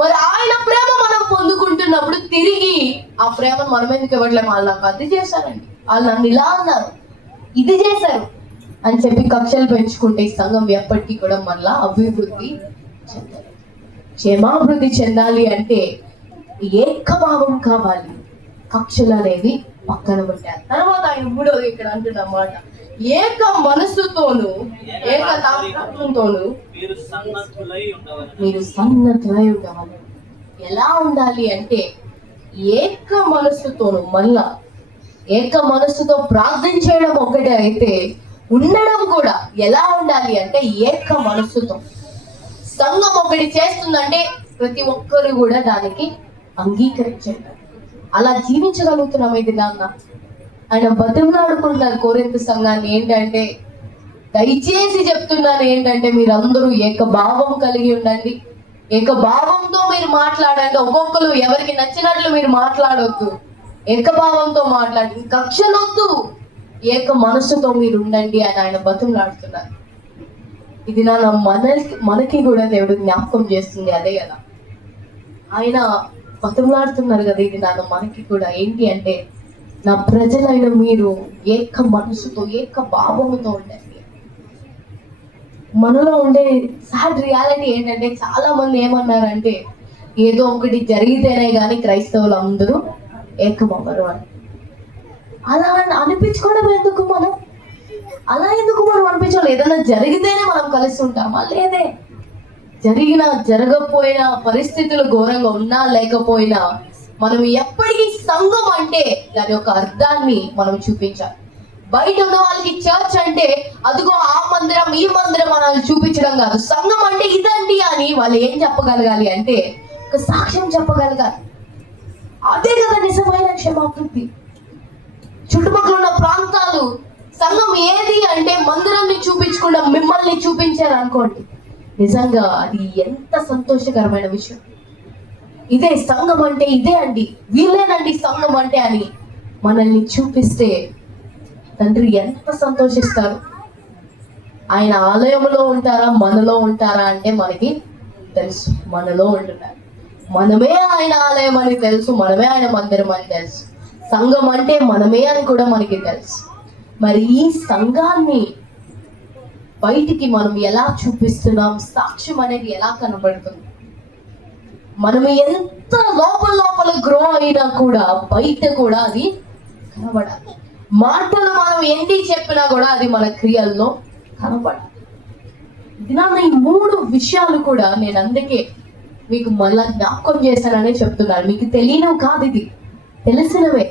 మరి ఆయన ప్రేమ మనం పొందుకుంటున్నప్పుడు తిరిగి ఆ ప్రేమను మనం ఎందుకు ఇవ్వట్లేము? వాళ్ళు నాకు అది చేశారండి, వాళ్ళు నన్ను ఇలా అన్నారు, ఇది చేశారు అని చెప్పి కక్షలు పెంచుకుంటే ఈ సంఘం ఎప్పటికీ కూడా మళ్ళా అభివృద్ధి చెందాలి. క్షేమాభివృద్ధి చెందాలి అంటే ఏకభావం కావాలి, కక్షలు అనేవి పక్కన పెట్టారు. తర్వాత ఆయన మూడోది ఇక్కడ అంటున్న మాట, ఏక మనస్సుతోను ఏక తాత్పర్యంతోను మీరు సన్నద్ధులై ఉండవాలి. ఎలా ఉండాలి అంటే ఏక మనస్సుతోను, మళ్ళా ఏక మనస్సుతో ప్రార్థన చేయడం ఒకటే అయితే ఉండడం కూడా ఎలా ఉండాలి అంటే ఏక మనస్సుతో. సంఘం ఒకటి చేస్తుందంటే ప్రతి ఒక్కరు కూడా దానికి అంగీకరించండి. అలా జీవించగలుగుతున్నాం ఇది నాన్న. ఆయన బతిమలాడుకుంటున్నారు కొరింథీ సంఘాన్ని ఏంటంటే, దయచేసి చెప్తున్నాను ఏంటంటే మీరందరూ ఏకభావం కలిగి ఉండండి, ఏకభావంతో మీరు మాట్లాడండి. ఒక్కొక్కరు ఎవరికి నచ్చినట్లు మీరు మాట్లాడొద్దు, ఏకభావంతో మాట్లాడి, కక్షలొద్దు, ఏక మనసుతో మీరు ఉండండి అని ఆయన బతిమలాడుతున్నారు. ఇది నాన్న మనకి కూడా దేవుడు జ్ఞాపకం చేస్తుంది అదే కదా. ఆయన బతిమలాడుతున్నారు కదా, ఇది నాన్న మనకి కూడా ఏంటి అంటే, నా ప్రజలైన మీరు ఏక మనసుతో ఏక భావముతో ఉండండి. మనలో ఉండే సాడ్ రియాలిటీ ఏంటంటే చాలా మంది ఏమన్నారంటే, ఏదో ఒకటి జరిగితేనే కానీ క్రైస్తవులు అందరూ ఏకమవ్వరు అని. అలా అనిపించుకోవడం ఎందుకు మనం? అలా ఎందుకు మనం అనిపించాలి? ఏదైనా జరిగితేనే మనం కలిసి ఉంటామా? లేదే. జరగకపోయినా, పరిస్థితులు ఘోరంగా ఉన్నా లేకపోయినా, మనం ఎప్పటికీ సంఘం అంటే దాని యొక్క అర్థాన్ని మనం చూపించాలి. బయట ఉన్న వాళ్ళకి చర్చ్ అంటే అదిగో ఆ మందిరం ఈ మందిరం మనల్ని చూపించడం కాదు. సంఘం అంటే ఇదండి అని వాళ్ళు ఏం చెప్పగలగాలి అంటే ఒక సాక్ష్యం చెప్పగలగాలి. అదే కదా నిజమైన క్షేమాభివృద్ధి. చుట్టుపక్కల ఉన్న ప్రాంతాలు సంఘం ఏది అంటే మందిరాన్ని చూపించకుండా మిమ్మల్ని చూపించారు అనుకోండి, నిజంగా అది ఎంత సంతోషకరమైన విషయం. ఇదే సంఘం అంటే, ఇదే అండి, వీళ్ళేనండి సంఘం అంటే అని మనల్ని చూపిస్తే తండ్రి ఎంత సంతోషిస్తారు. ఆయన ఆలయంలో ఉంటారా మనలో ఉంటారా అంటే మనకి తెలుసు, మనలో ఉంటున్నారు. మనమే ఆయన ఆలయం అని తెలుసు, మనమే ఆయన మందిరం అని తెలుసు. సంఘం అంటే మనమే అని కూడా మనకి తెలుసు. మరి ఈ సంఘాన్ని బయటికి మనం ఎలా చూపిస్తున్నాం? సాక్ష్యం అనేది ఎలా కనబడుతుంది? మనం ఎంత లోపల గ్రో అయినా కూడా బయట కూడా అది కనబడాలి. మాటలు మనం ఎన్ని చెప్పినా కూడా అది మన క్రియల్లో కనబడాలి. ఈ 3 విషయాలు కూడా నేను అందుకే మీకు మళ్ళా జ్ఞాపకం చేశాననే చెప్తున్నాను. మీకు తెలియనివి కాదు, ఇది తెలిసినవే.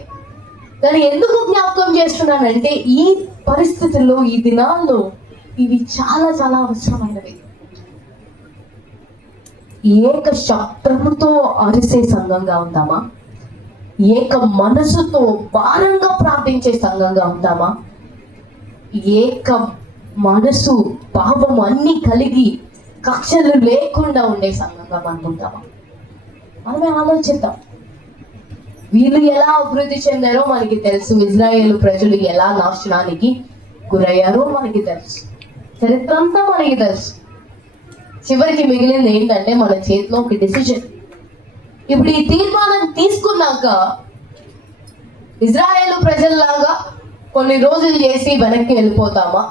కానీ ఎందుకు జ్ఞాపకం చేస్తున్నానంటే ఈ పరిస్థితుల్లో, ఈ దినాల్లో ఇవి చాలా చాలా అవసరమైనవి. ఏక శబ్దముతో అరిసే సంఘంగా ఉందామా? ఏక మనసుతో భారంగా ప్రార్థించే సంఘంగా ఉందామా? ఏక మనసు భావం అన్ని కలిగి కక్షలు లేకుండా ఉండే సంఘంగా మనం ఉంటామా? మనమే ఆలోచిద్దాం. వీళ్ళు ఎలా అభివృద్ధి చెందారో మనకి తెలుసు. ఇజ్రాయేలు ప్రజలు ఎలా నాశనానికి గురయ్యారో మనకి తెలుసు. చరిత్ర అంతా మనకి తెలుసు. చివరికి మిగిలింది ఏంటంటే మన చేతిలో ఒక డిసిజన్. ఇప్పుడు ఈ తీర్మానం తీసుకున్నాక ఇజ్రాయేలు ప్రజల్లాగా కొన్ని రోజులు చేసి వెనక్కి వెళ్ళిపోతామా,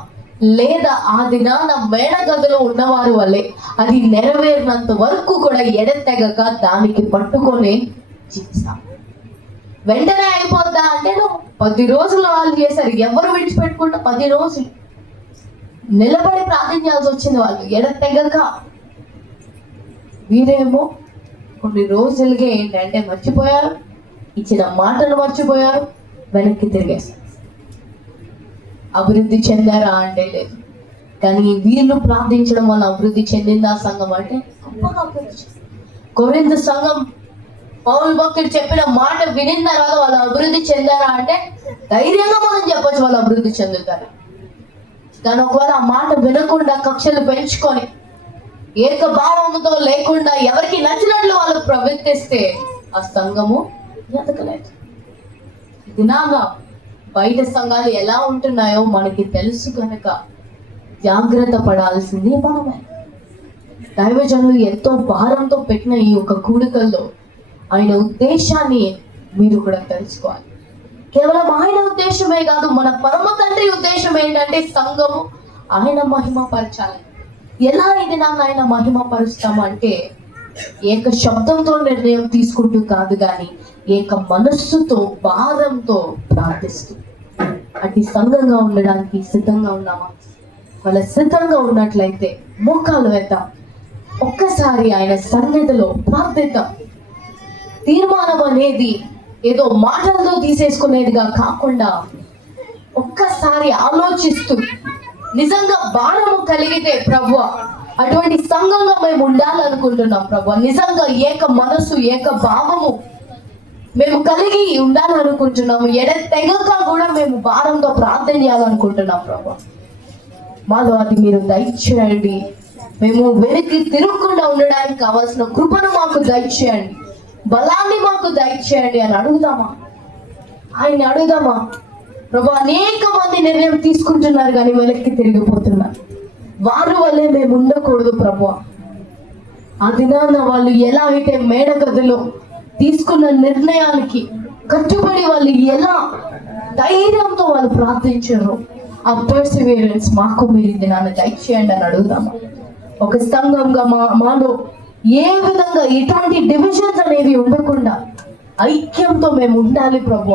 లేదా ఆ దినాన మేడగదిలో ఉన్నవారు వల్లే అది నెరవేరినంత వరకు కూడా ఎడతెగక దానికి పట్టుకొని జీవిస్తాం? వెంటనే అయిపోద్దా అంటే 10 రోజులు వాళ్ళు చేశారు. ఎవరు విడిచిపెట్టుకుంటే 10 రోజులు నిలబడి ప్రార్థించాల్సి వచ్చింది వాళ్ళు ఎడతెగక. వీరేమో కొన్ని రోజులకే ఏంటంటే మర్చిపోయారు, ఇచ్చిన మాటలు మర్చిపోయారు, వెనక్కి తిరిగేశారు. అభివృద్ధి చెందారా అంటే లేదు. కానీ వీళ్ళు ప్రార్థించడం వల్ల అభివృద్ధి చెందిందా సంఘం అంటే గొప్పగా అభివృద్ధి చెందింది. కొరింథీ సంఘం పౌలు భక్తుడు చెప్పిన మాట వినిన తర్వాత వాళ్ళు అభివృద్ధి చెందారా అంటే ధైర్యంగా మనం చెప్పొచ్చు వాళ్ళు అభివృద్ధి చెందుతారు. కానీ ఒకవేళ ఆ మాట వినకుండా కక్షలు పెంచుకొని ఏకభావంతో లేకుండా ఎవరికి నచ్చినట్లు వాళ్ళు ప్రవర్తిస్తే ఆ సంఘము ఎదగలేదు. దినాన బయట సంఘాలు ఎలా ఉంటున్నాయో మనకి తెలుసు కనుక జాగ్రత్త పడాల్సింది మనమే. దైవజనులు ఎంతో భారంతో పెట్టిన ఈ యొక్క కూడికల్లో ఆయన ఉద్దేశాన్ని మీరు కూడా తెలుసుకోవాలి. కేవలం ఆయన ఉద్దేశమే కాదు, మన పరమ తండ్రి ఉద్దేశం ఏంటంటే సంఘము ఆయన మహిమ పరచాలి. ఎలా ఇది నన్ను ఆయన మహిమ పరుస్తామంటే ఏక శబ్దంతో నిర్ణయం తీసుకుంటూ కాదు, కానీ ఏక మనస్సుతో భారంతో ప్రార్థిస్తూ. అటు సంఘంగా ఉండడానికి సిద్ధంగా ఉన్నామా? వాళ్ళ సిద్ధంగా ఉన్నట్లయితే మోకాలు వేద్దాం, ఒక్కసారి ఆయన సన్నిధిలో ప్రార్థిద్దాం. తీర్మానం అనేది ఏదో మాటలతో తీసేసుకునేదిగా కాకుండా ఒక్కసారి ఆలోచిస్తూ నిజంగా భారము కలిగితే ప్రభువా అటువంటి సంఘంగా మేము ఉండాలనుకుంటున్నాం ప్రభువా. నిజంగా ఏక మనసు ఏక భావము మేము కలిగి ఉండాలనుకుంటున్నాము. ఎడతెగక కూడా మేము భారంతో ప్రార్థన చేయాలనుకుంటున్నాం ప్రభువా. మాలో అది మీరు దయచేయండి. మేము వెనక్కి తిరగకుండా ఉండడానికి కావాల్సిన కృపను మాకు దయచేయండి, బలాన్ని మాకు దయచేయండి అని అడుగుదామా? ఆయన్ని అడుగుదామా? ప్రభు, అనేక మంది నిర్ణయం తీసుకుంటున్నారు కానీ వెనక్కి తిరిగిపోతున్నారు. వారి వల్లే మేము ఉండకూడదు ప్రభు. ఆ దినాన వాళ్ళు ఎలా అయితే మేడగదిలో తీసుకున్న నిర్ణయానికి కట్టుబడి వాళ్ళు ఎలా ధైర్యంతో వాళ్ళు ప్రార్థించారు, ఆ పర్సివియరెన్స్ మాకు మీరు దినాన్ని దయచేయండి అని అడుగుదామా? ఒక సంఘంగా మాలో ఏ విధంగా ఎటువంటి డివిజన్స్ అనేవి ఉండకుండా ఐక్యంతో మేము ఉండాలి ప్రభు.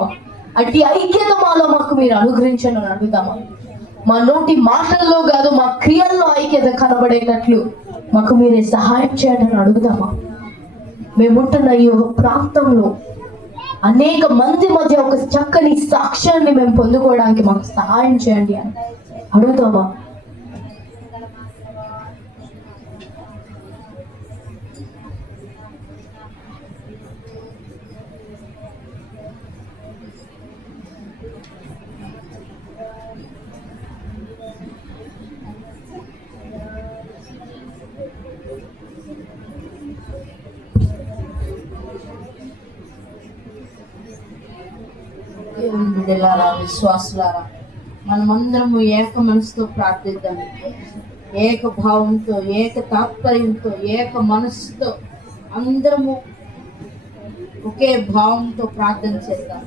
అట్టి ఐక్యత మాలో మాకు మీరు అనుగ్రహించండి అని అడుగుదామా? మా నోటి మాటల్లో కాదు, మా క్రియల్లో ఐక్యత కనబడేటట్లు మాకు మీరే సహాయం చేయండి అని అడుగుదామా? మేముంటున్న ఈ ప్రాంతంలో అనేక మంది మధ్య ఒక చక్కని సాక్ష్యాన్ని మేము పొందుకోవడానికి మాకు సహాయం చేయండి అని అడుగుదామా? బిడ్డలారా, విశ్వాసులారా, మనమందరము ఏక మనసుతో ప్రార్థిద్దాం. ఏక భావంతో, ఏక తాత్పర్యంతో, ఏక మనస్సుతో అందరము ఒకే భావంతో ప్రార్థన చేద్దాం.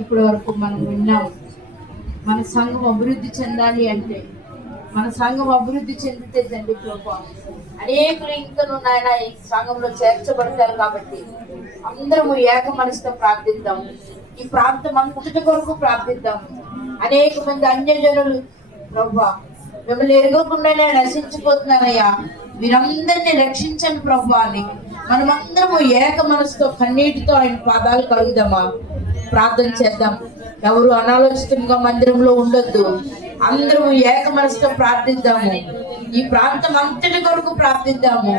ఇప్పటి వరకు మనం విన్నాం, మన సంఘం అభివృద్ధి చెందాలి అంటే, మన సంఘం అభివృద్ధి చెందితే తండ్రి ప్రభు అనేకులు ఇంకను నాయన ఈ సంఘంలో చేర్చబడతారు. కాబట్టి అందరము ఏక మనసుతో ప్రార్థిద్దాం. ఈ ప్రాంతం అంతటి కొరకు ప్రార్థిద్దాం. అనేక మంది అన్యజనులు ప్రభా మిమ్మల్ని ఎరగకుండానే నశించిపోతున్నారయ్యా, వీరందరినీ రక్షించండి ప్రభా అని మనమందరము ఏక మనసుతో కన్నీటితో ఆయన పాదాలు కలుగుదామా? ప్రార్థన చేద్దాం. ఎవరు అనాలోచితంగా మందిరంలో ఉండొద్దు. అందరము ఏక మనసుతో ప్రార్థిద్దాము. ఈ ప్రాంతం అంతటి కొరకు ప్రార్థిద్దాము.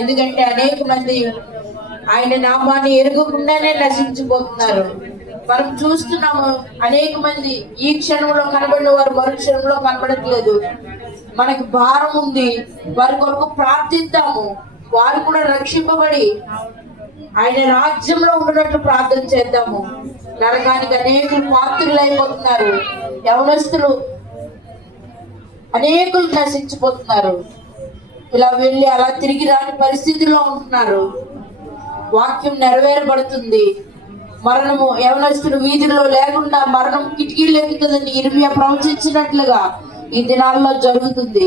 ఎందుకంటే అనేక మంది ఆయన నామాన్ని ఎరగకుండానే నశించిపోతున్నారు. మనం చూస్తున్నాము, అనేక మంది ఈ క్షణంలో కనబడిన వారు మరు క్షణంలో కనబడట్లేదు. మనకు భారం ఉంది, వారి కొరకు ప్రార్థిద్దాము. వారు కూడా రక్షింపబడి ఆయన రాజ్యంలో ఉన్నట్లు ప్రార్థన చేద్దాము. నరకానికి అనేకులు పాత్రులు అయిపోతున్నారు. యవనస్తులు అనేకులు నశించిపోతున్నారు. ఇలా వెళ్ళి అలా తిరిగి రాని పరిస్థితిలో ఉంటున్నారు. వాక్యం నెరవేరబడుతుంది. మరణము యవనస్తులు వీధుల్లో లేకుండా మరణం కిటికీలు ఎక్కుతుందని ఇర్మియా ప్రవచించినట్లుగా ఈ దినాల్లో జరుగుతుంది.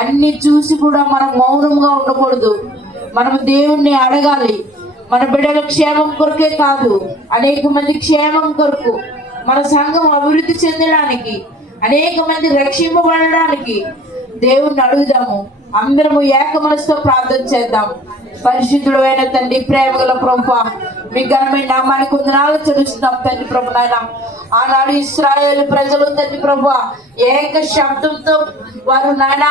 అన్ని చూసి కూడా మనం మౌనంగా ఉండకూడదు. మనం దేవుణ్ణి అడగాలి. మన బిడ్డల క్షేమం కొరకే కాదు, అనేక మంది క్షేమం కొరకు, మన సంఘం అభివృద్ధి చెందడానికి, అనేక మంది రక్షింపబడడానికి దేవుణ్ణి అడుగుదాము. అందరము ఏక మనసుతో ప్రార్థన చేద్దాం. పరిశుద్ధుడు అయిన తండ్రి, ప్రేమగల ప్రభువా, మీ ఘనమైన నామానికి వందనాలు చెల్లిస్తున్నాం తండ్రి ప్రభు. నాయన ఆనాడు ఇశ్రాయేలు ప్రజలు తండ్రి ప్రభువా ఏక శబ్దంతో వారు నాయన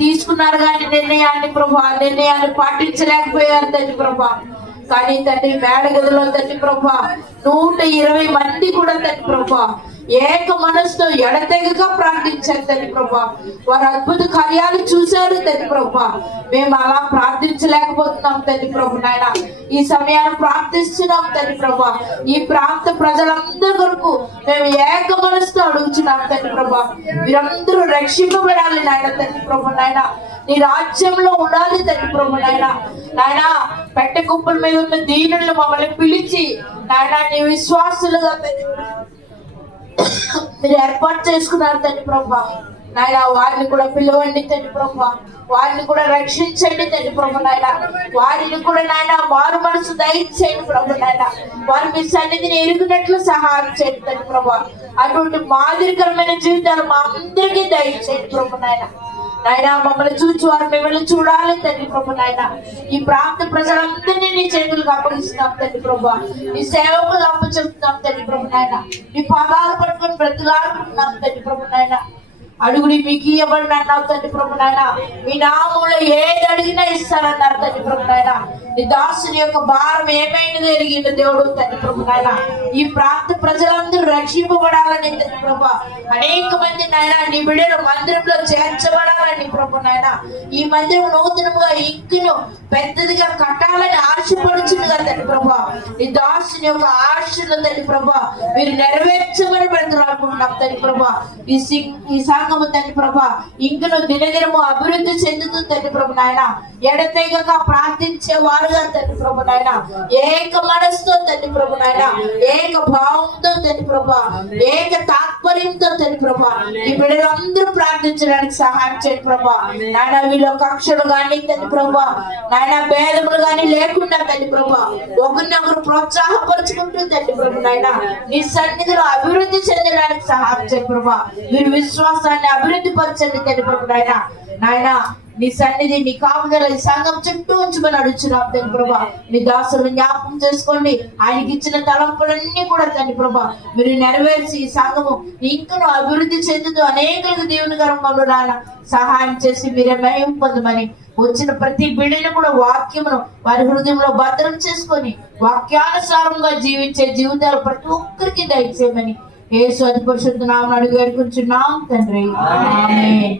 తీసుకున్నారు కానీ నిర్ణయాన్ని ప్రభు, ఆ నిర్ణయాన్ని పాటించలేకపోయారు తండ్రి ప్రభు. కానీ తండ్రి మేడగదిలో తండ్రి ప్రభు 120 మంది కూడా తండ్రి ప్రభు ఏక మనసుతో ఎడతెగక ప్రార్థించారు తండ్రి ప్రభా. వారు అద్భుత కార్యాలు చూశారు తండ్రి ప్రభా. మేము అలా ప్రార్థించలేకపోతున్నాం తండ్రి ప్రభు. నాయన ఈ సమయాన్ని ప్రార్థిస్తున్నాం తండ్రి ప్రభా. ఈ ప్రాంత ప్రజలందరి కొరకు మేము ఏక మనసుతో అడుగుతున్నాం తండ్రి ప్రభా. మీరందరూ రక్షింపబడాలి నాయన తండ్రి ప్రభు. నాయన నీ రాజ్యంలో ఉండాలి తండ్రి ప్రభు. నాయన నాయన పెట్టె కుప్పల మీద ఉన్న దీనులను మమ్మల్ని పిలిచి నాయన నీ విశ్వాసులుగా మీరు ఏర్పాటు చేసుకున్నారు తండ్రి ప్రభా. నాయన వారిని కూడా పిలవండి తండ్రి ప్రభా, వారిని కూడా రక్షించండి తండ్రి ప్రభు నాయన. వారిని కూడా నాయన మారు మనసు దయచేయండి ప్రభు నాయన. వారు మీ సన్నిధిని ఎరుగునట్లు సహాయం చేయండి తండ్రి ప్రభా. అటువంటి మాదిరికరమైన జీవితాలు మా అందరికీ దయచేయండి ప్రభు నాయన. నాయన మమ్మల్ని చూచి వారు మిమ్మల్ని చూడాలి తండ్రి ప్రభు నాయన. ఈ ప్రాంత ప్రజలందరినీ నీ చేతులకు అప్పగిస్తున్నాం తండ్రి ప్రభు. నీ సేవకులు అప్పచెప్తున్నాం తండ్రి ప్రభు నాయన. నీ పాదాలు పట్టుకొని బ్రతులాడుకుంటున్నాం తండ్రి ప్రభు నాయన. అడుగుడి మీకు ఇవ్వబడి అన్నావు తండ్రి ప్రభు నాయన. మీ నామంలో ఏది అడిగినా ఇస్తారన్నారు తండ్రి ప్రభు నాయన. నీ దాసుని యొక్క భారం ఏమైనది ఎరిగిన దేవుడు తండ్రి ప్రభు నాయన. ఈ ప్రాంత ప్రజలందరూ రక్షింపబడాలని తండ్రి ప్రభు. అనేక మంది నాయన నీ బిడ్డలు మందిరంలో చేర్చబడాలని ప్రభు నాయన. ఈ మందిరం నూతనంగా ఇంకును పెద్దదిగా కట్టాలని ఆశపడుచునుగా తండ్రి ప్రభు. నీ దాసుని యొక్క ఆశలు తండ్రి ప్రభు మీరు నెరవేర్చమని పెడుతున్నాం తండ్రి ప్రభు. ఈ సంఘము తండ్రి ప్రభా ఇంకను దినదినము అభివృద్ధి చెందుతూ తండ్రి ప్రభు నాయన. ఎడతెగక ప్రార్థించే వారుగా తండ్రి ప్రభు నాయన. ఏక మనసుతో తండ్రి ప్రభు నాయన, ఏక భావంతో తండ్రి ప్రభా, ఏక తాత్పర్యంతో తండ్రి ప్రభా ఈ బిడ్డలందరూ ప్రార్థించడానికి సహాయం చేయండి ప్రభా. నాయన వీళ్ళ కక్షలు కానీ తండ్రి ప్రభా, నాయన భేదములు కానీ లేకుండా తండ్రి ప్రభా ఒకరినొకరు ప్రోత్సాహపరుచుకుంటూ తండ్రి ప్రభు నాయన నీ సన్నిధిలో అభివృద్ధి చెందడానికి సహాయం చేయండి ప్రభా. మీరు విశ్వాసాన్ని అభివృద్ధి పరచండి తండ్రి ప్రభు నాయన. నాయన నీ సన్నిధి నీ కాపుదల ఈ సంఘం చుట్టూ ఉంచుకొని అడుగుచున్నాం తండ్రి ప్రభా. నీ దాసులను జ్ఞాపకం చేసుకోండి. ఆయనకి ఇచ్చిన తలంపులన్నీ కూడా తండ్రి ప్రభా మీరు నెరవేర్చి ఈ సంఘము ఇంకను అభివృద్ధి చెందుతూ అనేకులకు దేవుని గర్భంలో నాయన సహాయం చేసి మీరే మహిమ పొందమని, వచ్చిన ప్రతి బిడ్డను కూడా వాక్యమును వారి హృదయంలో భద్రం చేసుకొని వాక్యానుసారంగా జీవించే జీవితాలు ప్రతి ఒక్కరికి దయచేయమని యేసు అతి పరిశుద్ధ నామమున అడిగి వేడుకుంటున్నాం తండ్రి. ఆమేన్.